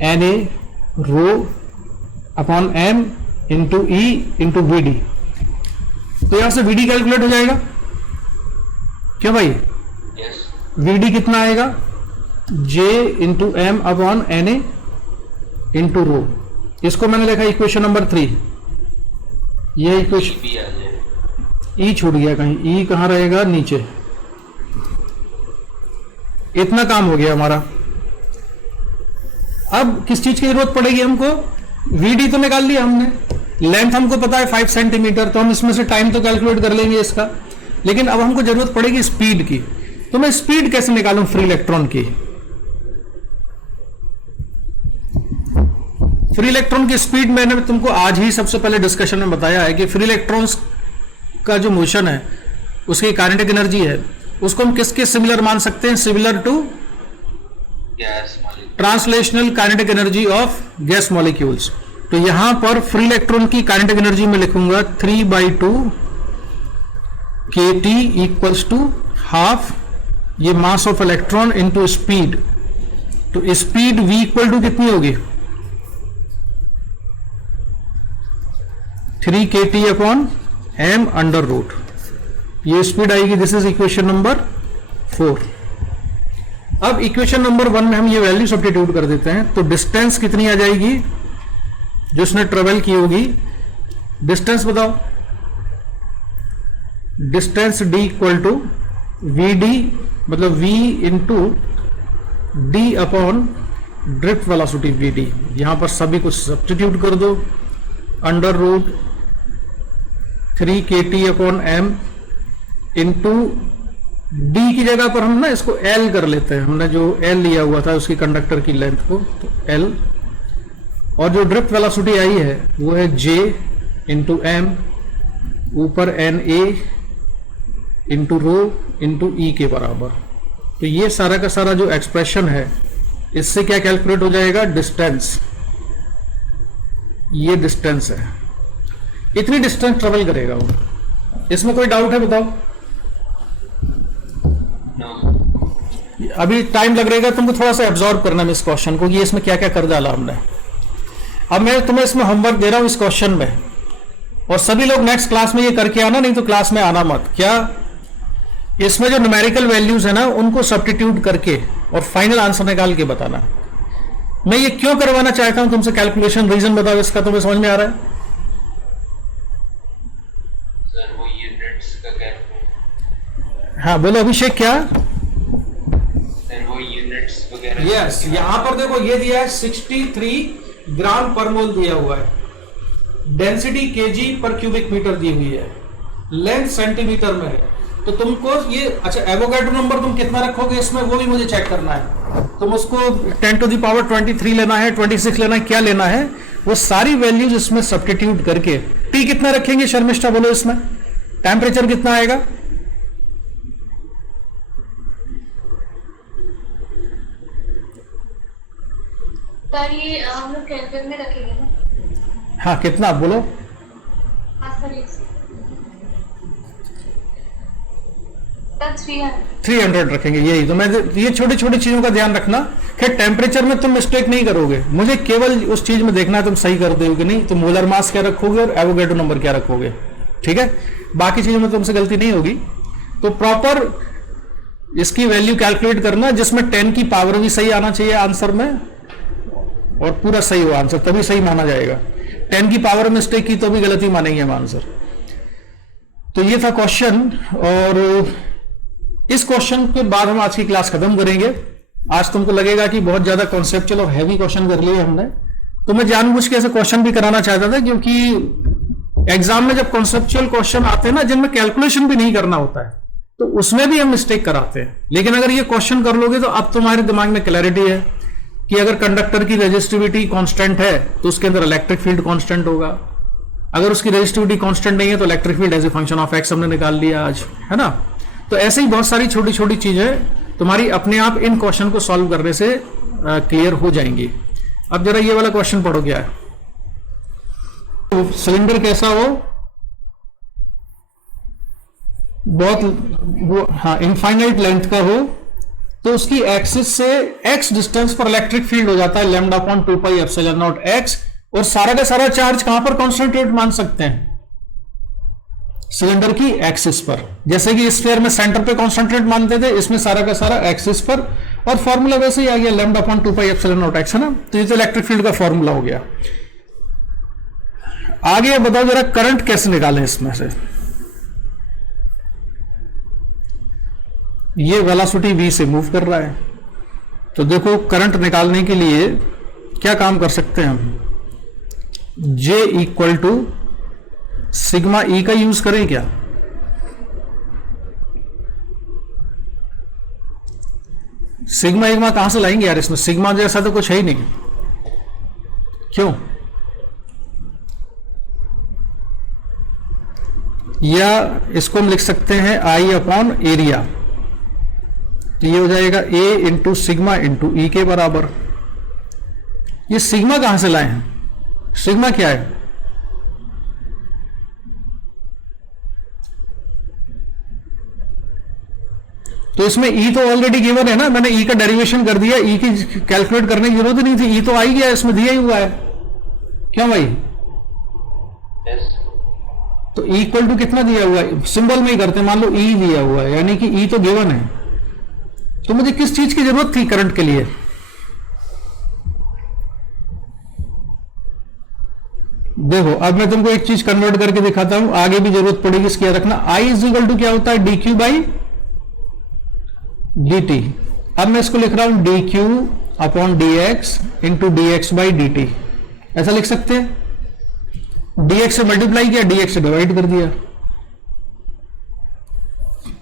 Na rho upon m into E into V D. तो यहां से वी डी कैलकुलेट हो जाएगा क्या भाई? यस। वी डी कितना आएगा? J into M upon Na into rho. इसको मैंने लिखा इक्वेशन नंबर 3। ये इक्वेशन भी आ जाए। ई छूट गया कहीं, ई कहां रहेगा? नीचे। इतना काम हो गया हमारा। अब किस चीज की जरूरत पड़ेगी हमको? वीडी तो निकाल लिया हमने, लेंथ हमको पता है 5 सेंटीमीटर, तो हम इसमें से टाइम तो कैलकुलेट कर लेंगे इसका। लेकिन अब हमको जरूरत पड़ेगी स्पीड की। तो मैं स्पीड कैसे निकालूं फ्री इलेक्ट्रॉन की? फ्री इलेक्ट्रॉन की स्पीड मैंने तुमको आज ही सबसे पहले डिस्कशन में बताया है कि फ्री इलेक्ट्रॉन्स का जो मोशन है उसकी काइनेटिक एनर्जी है, उसको हम किसके सिमिलर मान सकते हैं? Similar to gas translational kinetic energy of gas molecules. तो यहां पर फ्री इलेक्ट्रॉन की काइनेटिक एनर्जी में लिखूंगा 3/2 kT इक्वल्स टू हाफ ये mass of electron into speed. तो स्पीड v इक्वल टू कितनी होगी? 3 kT upon m under root. ये स्पीड आएगी। This is equation number 4। अब इक्वेशन नंबर 1 में हम ये वैल्यू सब्स्टिट्यूट कर देते हैं। तो डिस्टेंस कितनी आ जाएगी जो उसने ट्रेवल की होगी? डिस्टेंस बताओ। Distance d equal to V D, मतलब v into D upon drift velocity V D. यहां पर सभी कुछ सब्स्टिट्यूट कर दो। Under root 3 kT upon m into D की जगह पर हम ना इसको L कर लेते हैं। हमने जो L लिया हुआ था उसकी कंडक्टर की लेंथ को, तो L और जो ड्रिफ्ट वेलोसिटी आई है वो है J इंटू एम ऊपर n A into rho into E के बराबर। तो ये सारा का सारा जो एक्सप्रेशन है इससे क्या कैलकुलेट हो जाएगा, डिस्टेंस। ये डिस्टेंस है, इतनी डिस्टेंस ट्रेवल करेगा वो। इसमें कोई डाउट है बताओ? अभी टाइम लग रहेगा तुमको थोड़ा सा एब्जॉर्ब करना में इस क्वेश्चन को कि इसमें क्या क्या कर डाला हमने। अब मैं तुम्हें इसमें होमवर्क दे रहा हूं इस क्वेश्चन में, और सभी लोग नेक्स्ट क्लास में ये करके आना, नहीं तो क्लास में आना मत। क्या इसमें जो न्यूमेरिकल वैल्यूज है ना उनको सब्स्टिट्यूट करके और फाइनल आंसर निकाल के बताना। मैं ये क्यों करवाना चाहता हूं तुमसे कैलकुलेशन, रीजन बताओ इसका, तुम्हें समझ में आ रहा है? सर वो यूनिट्स का कैलकुलेट। हाँ बोलो अभिषेक, क्या? सर वो यूनिट्स वगैरह। यस, यहां पर देखो ये दिया है 63 ग्राम पर मोल दिया हुआ है, डेंसिटी केजी पर क्यूबिक मीटर दी हुई है, लेंथ सेंटीमीटर में है। तो तुमको ये अच्छा एवोगाड्रो नंबर तुम कितना रखोगे इसमें वो भी मुझे चेक करना है। तुम उसको 10 टू द पावर 23 लेना है, 26 लेना है, क्या लेना है, वो सारी वैल्यूज इसमें सब्स्टिट्यूट करके। टी कितना रखेंगे शर्मिष्ठा बोलो इसमें? टेम्परेचर कितना आएगा? सर ये हम लोग केल्विन में रखेंगे ना? हाँ कितना बोलो? हाँ सर, 300 रखेंगे। यही तो मैं, ये छोटी छोटी चीजों का ध्यान रखना। खैर टेम्परेचर में तुम मिस्टेक नहीं करोगे, मुझे केवल उस चीज में देखना है तुम सही करते हो कि नहीं। तो मोलर मास क्या रखोगे और एवोगाड्रो नंबर क्या रखोगे, ठीक है? बाकी चीजों में तुमसे गलती नहीं होगी। तो प्रॉपर इसकी वैल्यू कैलकुलेट करना जिसमें 10 की पावर भी सही आना चाहिए आंसर में, और पूरा सही हो आंसर, तभी सही माना जाएगा। 10 की पावर मिस्टेक की तो भी गलती मानेंगे हम आंसर। तो ये था क्वेश्चन, और इस क्वेश्चन के बाद हम आज की क्लास खत्म करेंगे। आज तुमको लगेगा कि बहुत ज्यादा कॉन्सेप्चुअल और हैवी क्वेश्चन कर लिए हमने, तो मैं जानबूझ के ऐसे क्वेश्चन भी कराना चाहता था, क्योंकि एग्जाम में जब कॉन्सेप्चुअल क्वेश्चन आते हैं ना जिनमें कैलकुलेशन भी नहीं करना होता है, तो उसमें भी हम मिस्टेक कराते हैं। लेकिन अगर ये क्वेश्चन कर लोगे तो अब तुम्हारे दिमाग में क्लैरिटी है कि अगर कंडक्टर की रेजिस्टिविटी कांस्टेंट है तो उसके अंदर इलेक्ट्रिक फील्ड कांस्टेंट होगा। अगर उसकी रेजिस्टिविटी कांस्टेंट नहीं है तो electric field as a function of X हमने निकाल लिया आज, है ना? तो ऐसे ही बहुत सारी छोटी छोटी चीजें तुम्हारी अपने आप इन क्वेश्चन को सॉल्व करने से क्लियर हो जाएंगी। अब जरा ये वाला क्वेश्चन पढ़ो, क्या है? तो सिलेंडर कैसा हो, बहुत हाँ इनफाइनाइट लेंथ का हो, तो उसकी एक्सिस से x डिस्टेंस पर इलेक्ट्रिक फील्ड हो जाता है lambda upon 2 pi epsilon naught x, और सारा का सारा चार्ज कहां पर कॉन्सेंट्रेट मान सकते हैं? सिलेंडर की एक्सिस पर। जैसे कि स्फीयर में सेंटर पे कॉन्सेंट्रेट मानते थे, इसमें सारा का सारा एक्सिस पर, और फॉर्मूला वैसे ही आ गया lambda upon 2 pi epsilon naught x, है ना? तो ये तो इलेक्ट्रिक फील्ड का फॉर्मूला हो गया। आगे बताओ जरा करंट कैसे निकालें इसमें से। ये वेलोसिटी v से मूव कर रहा है, तो देखो करंट निकालने के लिए क्या काम कर सकते हैं हम? J equal to sigma E का यूज करें क्या? सिग्मा कहां से लाएंगे यार, इसमें सिग्मा जैसा तो कुछ है ही नहीं। क्यों? या इसको हम लिख सकते हैं I अपॉन एरिया, तो ये हो जाएगा A into sigma into E के बराबर। ये सिग्मा कहां से लाए हैं? सिग्मा क्या है? तो इसमें E तो ऑलरेडी गिवन है ना, मैंने E का डेरिवेशन कर दिया, E की कैलकुलेट करने की जरूरत नहीं थी, E तो आ ही गया, इसमें दिया ही हुआ है। क्यों भाई? तो E इक्वल टू कितना दिया हुआ है? सिंबल में ही करते, मान लो E दिया हुआ है, यानी कि E तो गिवन है। तो मुझे किस चीज की जरूरत थी करंट के लिए? देखो अब मैं तुमको एक चीज कन्वर्ट करके दिखाता हूं, आगे भी जरूरत पड़ेगी इसकी, याद रखना। I इज इक्वल टू क्या होता है? dq by dt। अब मैं इसको लिख रहा हूं dq upon dx into dx by dt, ऐसा लिख सकते हैं। dx से मल्टीप्लाई किया, dx से डिवाइड कर दिया,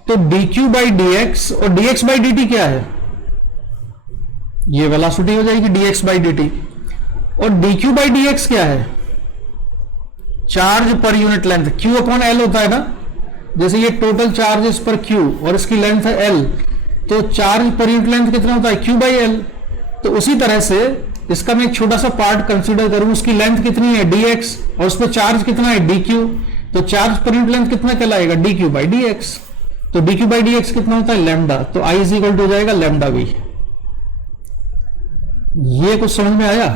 तो dq बाई dx, और dx बाई dt क्या है? ये वेलोसिटी हो जाएगी dx बाई dt। और dq बाई dx क्या है? Charge per unit length, q upon l होता है ना। जैसे ये टोटल चार्जेस पर q और इसकी लेंथ है l, तो चार्ज पर यूनिट लेंथ कितना होता है? q by l। तो उसी तरह से इसका मैं एक छोटा सा पार्ट कंसीडर करूं, उसकी लेंथ कितनी है? dx, और उस पर चार्ज कितना है? dq। तो चार्ज पर यूनिट लेंथ कितना कहलाएगा? dq by dx। तो dq बाई dx कितना होता है? लैम्डा। तो I इज इक्वल टू हो जाएगा लैम्डा v। ये कुछ समझ में आया?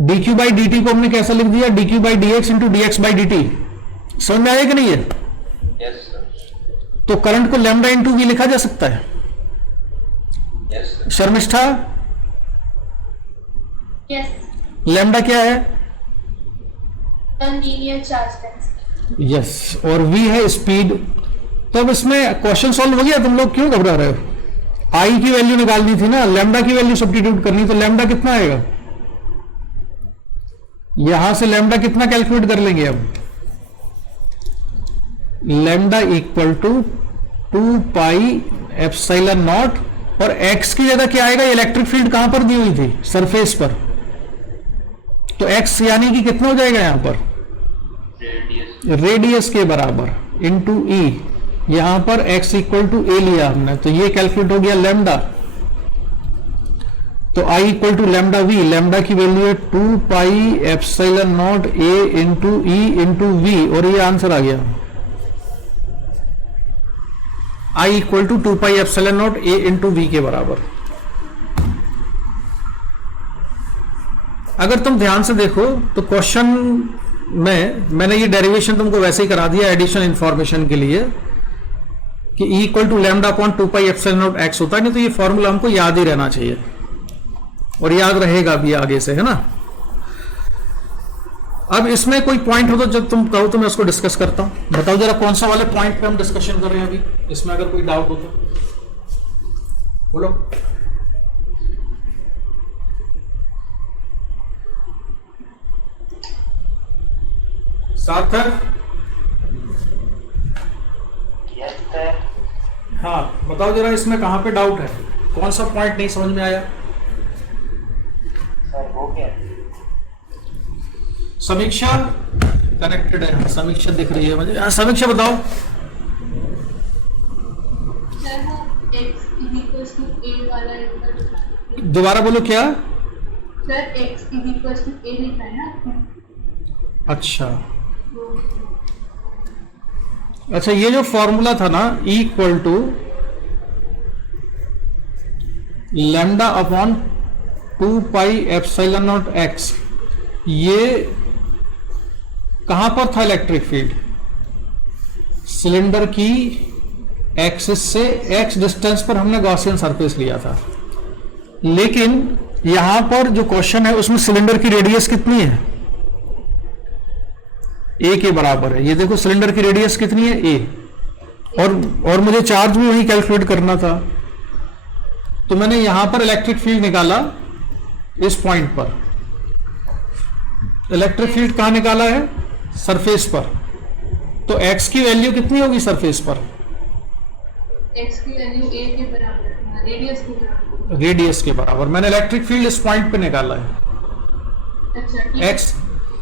dq बाई dt को हमने कैसा लिख दिया? dq by dx into dx by dt। समझ में आया कि नहीं है? Yes sir. तो करंट को लैम्डा इंटू वी लिखा जा सकता है। Yes sir. Sharmishtha, yes, lambda क्या है? Linear charge density. यस, और v है स्पीड। तो अब इसमें क्वेश्चन सॉल्व हो गया, तुम लोग क्यों घबरा रहे हो? I की वैल्यू निकालनी थी ना, लैम्डा की वैल्यू सब्स्टिट्यूट करनी, तो लैम्डा कितना आएगा? यहां से लैम्डा कितना कैलकुलेट कर लेंगे अब? Lambda equal to 2 pi epsilon naught, और x की जगह क्या आएगा? इलेक्ट्रिक फील्ड कहां पर दी हुई थी? सरफेस पर। तो x यानी कि कितना हो जाएगा यहां पर? रेडियस के बराबर इंटू ई। यहां पर x इक्वल टू ए लिया हमने, तो ये कैलकुलेट हो गया लैम्डा। तो I equal to lambda V, lambda की वैल्यू है 2 pi epsilon naught a into E into V, और ये आंसर आ गया। I equal to 2 pi epsilon naught a into V के बराबर। अगर तुम ध्यान से देखो तो क्वेश्चन में मैंने ये डेरिवेशन तुमको वैसे ही करा दिया एडिशनल इंफॉर्मेशन के लिए कि E equal to lambda upon 2 pi epsilon naught x होता है, नहीं तो ये फॉर्मूला हमको याद ही रहना चाहिए, और याद रहेगा भी आगे से, है ना। अब इसमें कोई पॉइंट हो तो जब तुम कहो तो मैं उसको डिस्कस करता हूं। बताओ जरा कौन सा वाले पॉइंट पे हम डिस्कशन कर रहे हैं अभी, इसमें अगर कोई डाउट हो तो बोलो। सार्थक, यस सर। हाँ बताओ जरा इसमें कहां पे डाउट है, कौन सा पॉइंट नहीं समझ में आया? सर हो गया। समीक्षा कनेक्टेड है, हाँ, समीक्षा दिख रही है मुझे। हाँ, समीक्षा बताओ। सर वो x is equal to a वाला एक दोबारा बोलो क्या? Sir x is equal to a लिखा है ना। अच्छा अच्छा, ये जो फॉर्मूला था ना E equal to lambda upon 2 pi epsilon naught x, ये कहां पर था? इलेक्ट्रिक फील्ड सिलेंडर की एक्सिस से x डिस्टेंस पर हमने गॉसियन सरफेस लिया था, लेकिन यहां पर जो क्वेश्चन है उसमें सिलेंडर की रेडियस कितनी है? a के बराबर है। ये देखो सिलेंडर की रेडियस कितनी है? a, और मुझे चार्ज भी वही कैलकुलेट करना था, तो मैंने यहां पर इलेक्ट्रिक फील्ड निकाला इस पॉइंट पर। इलेक्ट्रिक फील्ड कहां निकाला है? सरफेस पर। तो x की वैल्यू कितनी होगी सरफेस पर? x की वैल्यू a के बराबर है, रेडियस के बराबर। रेडियस के बराबर। मैंने इलेक्ट्रिक फील्ड इस पॉइंट पे निकाला है अच्छा ठीक है। x।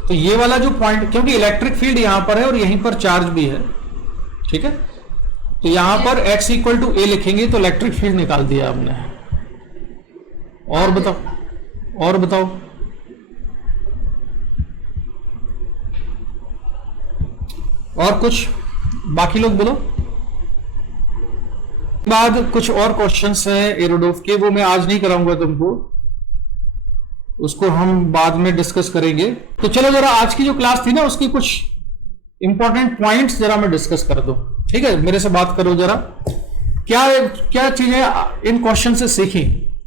तो ये वाला जो पॉइंट, क्योंकि इलेक्ट्रिक फील्ड यहां पर है और यहीं पर चार्ज भी है, ठीक है, तो यहां पर x इक्वल टू a लिखेंगे तो इलेक्ट्रिक फील्ड निकाल दिया हमने। और बताओ, और बताओ। और कुछ बाकी लोग बोलो। बाद कुछ और क्वेश्चंस हैं एरोडोफ के, वो मैं आज नहीं कराऊंगा तुमको, उसको हम बाद में डिस्कस करेंगे। तो चलो जरा आज की जो क्लास थी ना उसकी कुछ इंपॉर्टेंट पॉइंट्स जरा मैं डिस्कस कर दूं, ठीक है? मेरे से बात करो जरा, क्या क्या चीजें इन क्वेश्चन से सीखी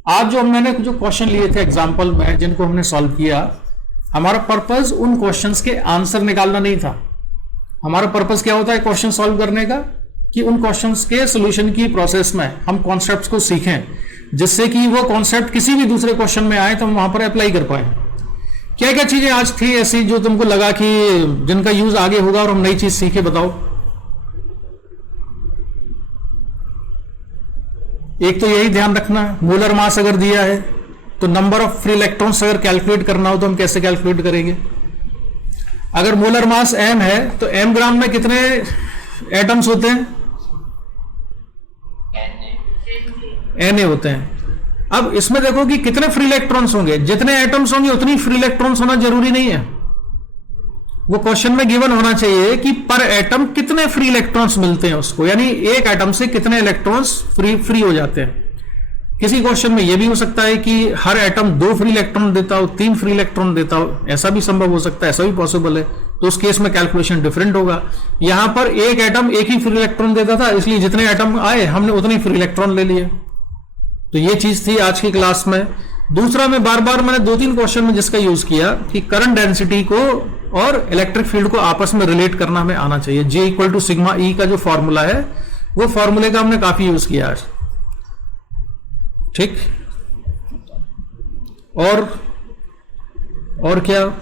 आज। जो मैंने जो क्वेश्चन लिए थे एग्जाम्पल में जिनको हमने सॉल्व किया, हमारा पर्पस उन क्वेश्चंस के आंसर निकालना नहीं था। हमारा पर्पस क्या होता है क्वेश्चन सॉल्व करने का, कि उन क्वेश्चंस के सॉल्यूशन की प्रोसेस में हम कॉन्सेप्ट्स को सीखें, जिससे कि वो कॉन्सेप्ट किसी भी दूसरे क्वेश्चन में आए तो हम वहां पर अप्लाई कर पाए। क्या क्या चीजें आज थी ऐसी जो तुमको लगा कि जिनका यूज आगे होगा और हम नई चीज सीखे, बताओ। एक तो यही ध्यान रखना, मोलर मास अगर दिया है तो नंबर ऑफ फ्री इलेक्ट्रॉन्स अगर कैलकुलेट करना हो तो हम कैसे कैलकुलेट करेंगे? अगर मोलर मास m है तो m ग्राम में कितने एटम्स होते हैं? Na होते हैं। अब इसमें देखो कि कितने फ्री इलेक्ट्रॉन्स होंगे, जितने एटम्स होंगे उतनी फ्री इलेक्ट्रॉन्स होना जरूरी नहीं है। वो क्वेश्चन में गिवन होना चाहिए कि पर एटम कितने फ्री इलेक्ट्रॉन्स मिलते हैं उसको, यानी एक एटम से कितने इलेक्ट्रॉन्स फ्री हो जाते हैं। किसी क्वेश्चन में यह भी हो सकता है कि हर एटम 2 फ्री इलेक्ट्रॉन देता हो, 3 फ्री इलेक्ट्रॉन देता हो, ऐसा भी संभव हो सकता है, ऐसा भी पॉसिबल है। तो उस केस में कैलकुलेशन डिफरेंट होगा। यहां पर एक एटम एक ही फ्री इलेक्ट्रॉन देता था, इसलिए जितने एटम आए हमने उतने फ्री इलेक्ट्रॉन ले लिए। तो ये चीज थी आज की क्लास में। दूसरा, मैं बार बार मैंने 2-3 क्वेश्चन में जिसका यूज किया कि करंट डेंसिटी को और इलेक्ट्रिक फील्ड को आपस में रिलेट करना हमें आना चाहिए। J equal to sigma E का जो फॉर्मूला है वो फॉर्मूले का हमने काफी यूज किया आज। ठीक, और क्या,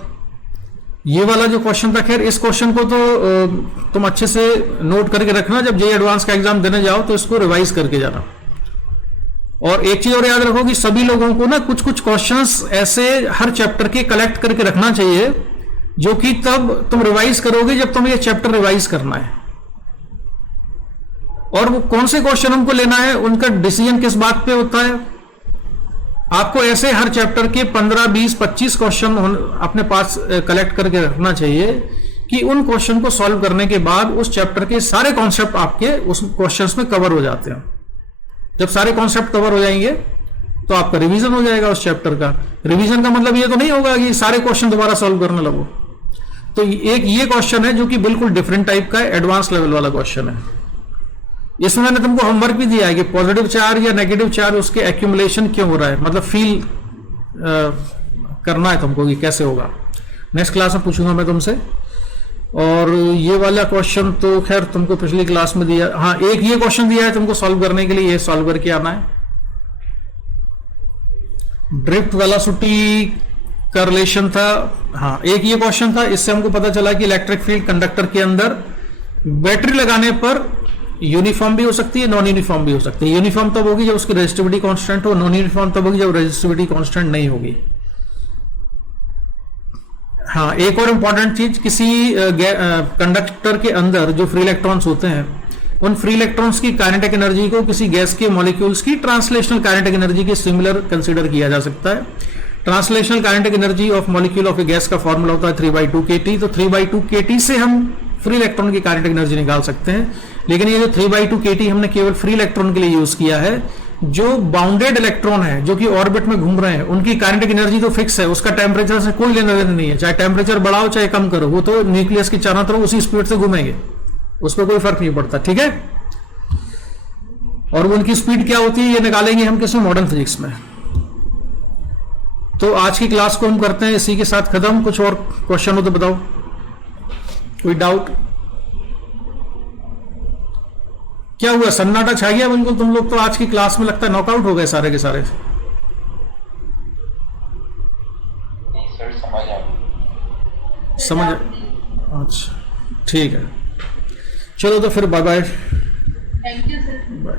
ये वाला जो क्वेश्चन था, खैर इस क्वेश्चन को तो तुम अच्छे से नोट करके रखना, जब JEE एडवांस का एग्जाम देने जाओ तो इसको रिवाइज करके जाना। और एक चीज और याद रखो कि सभी लोगों को ना कुछ कुछ क्वेश्चंस ऐसे हर चैप्टर के कलेक्ट करके रखना चाहिए, जो कि तब तुम रिवाइज करोगे जब तुम ये चैप्टर रिवाइज करना है। और वो कौन से क्वेश्चन हमको लेना है, उनका डिसीजन किस बात पे होता है। आपको ऐसे हर चैप्टर के 15, 20, 25 क्वेश्चन अपने पास कलेक्ट करके रखना चाहिए कि उन क्वेश्चन को सॉल्व करने के बाद उस चैप्टर के सारे कॉन्सेप्ट आपके उस क्वेश्चंस में कवर हो जाते हैं। जब सारे कॉन्सेप्ट कवर हो जाएंगे तो आपका रिवीजन हो जाएगा उस चैप्टर का। रिवीजन का मतलब ये तो नहीं होगा कि सारे क्वेश्चन दोबारा सॉल्व करने लगो। तो एक ये क्वेश्चन है जो कि बिल्कुल डिफरेंट टाइप का है, एडवांस लेवल वाला क्वेश्चन है। इसमें मैंने तुमको होमवर्क भी दिया है कि पॉजिटिव चार्ज या नेगेटिव चार्ज उसके एक्यूमुलेशन क्यों हो रहा है, मतलब फील करना है तुमको कि कैसे होगा। नेक्स्ट क्लास में पूछूंगा मैं तुमसे। और ये वाला क्वेश्चन तो खैर तुमको पिछली क्लास में दिया, हाँ एक ये क्वेश्चन दिया है तुमको सॉल्व करने के लिए, ये सॉल्व करके आना है। ड्रिफ्ट वेलोसिटी का रिलेशन था, हाँ एक ये क्वेश्चन था। इससे हमको पता चला कि इलेक्ट्रिक फील्ड कंडक्टर के अंदर बैटरी लगाने पर यूनिफॉर्म भी हो सकती है, नॉन यूनिफॉर्म भी हो सकती है। यूनिफॉर्म तब होगी जब उसकी रेजिस्टिविटी कांस्टेंट हो, नॉन यूनिफॉर्म तब होगी जब रेजिस्टिविटी कांस्टेंट नहीं होगी। हाँ एक और इंपॉर्टेंट चीज, किसी कंडक्टर के अंदर जो फ्री इलेक्ट्रॉन्स होते हैं उन फ्री इलेक्ट्रॉन्स की काइनेटिक एनर्जी को किसी गैस के मॉलिक्यूल्स की ट्रांसलेशनल काइनेटिक एनर्जी के सिमिलर कंसीडर किया जा सकता है। Translational kinetic energy of molecule of A gas का फॉर्मूला होता है 3/2 kT। तो 3/2 kT से हम फ्री इलेक्ट्रॉन की काइनेटिक एनर्जी निकाल सकते हैं। लेकिन ये जो 3/2 kT हमने केवल फ्री इलेक्ट्रॉन के लिए यूज किया है। जो बाउंडेड इलेक्ट्रॉन है जो कि ऑर्बिट में घूम रहे हैं उनकी काइनेटिक एनर्जी तो फिक्स है, उसका टेम्परेचर से कोई लेना देना नहीं है। चाहे टेम्परेचर बढ़ाओ चाहे कम करो, वो तो न्यूक्लियस की चारों तरफ उसी स्पीड से घूमेंगे, उस पर कोई फर्क नहीं पड़ता। ठीक है, और उनकी स्पीड क्या होती है ये निकालेंगे हम किसी मॉडर्न फिजिक्स में। तो आज की क्लास को हम करते हैं इसी के साथ खत्म। कुछ और क्वेश्चन हो तो बताओ, कोई डाउट? क्या हुआ, सन्नाटा छा गया बिल्कुल? तुम लोग तो आज की क्लास में लगता है नॉकआउट हो गए सारे के सारे। समझ, अच्छा ठीक है, चलो तो फिर bye bye. Thank you sir. Bye.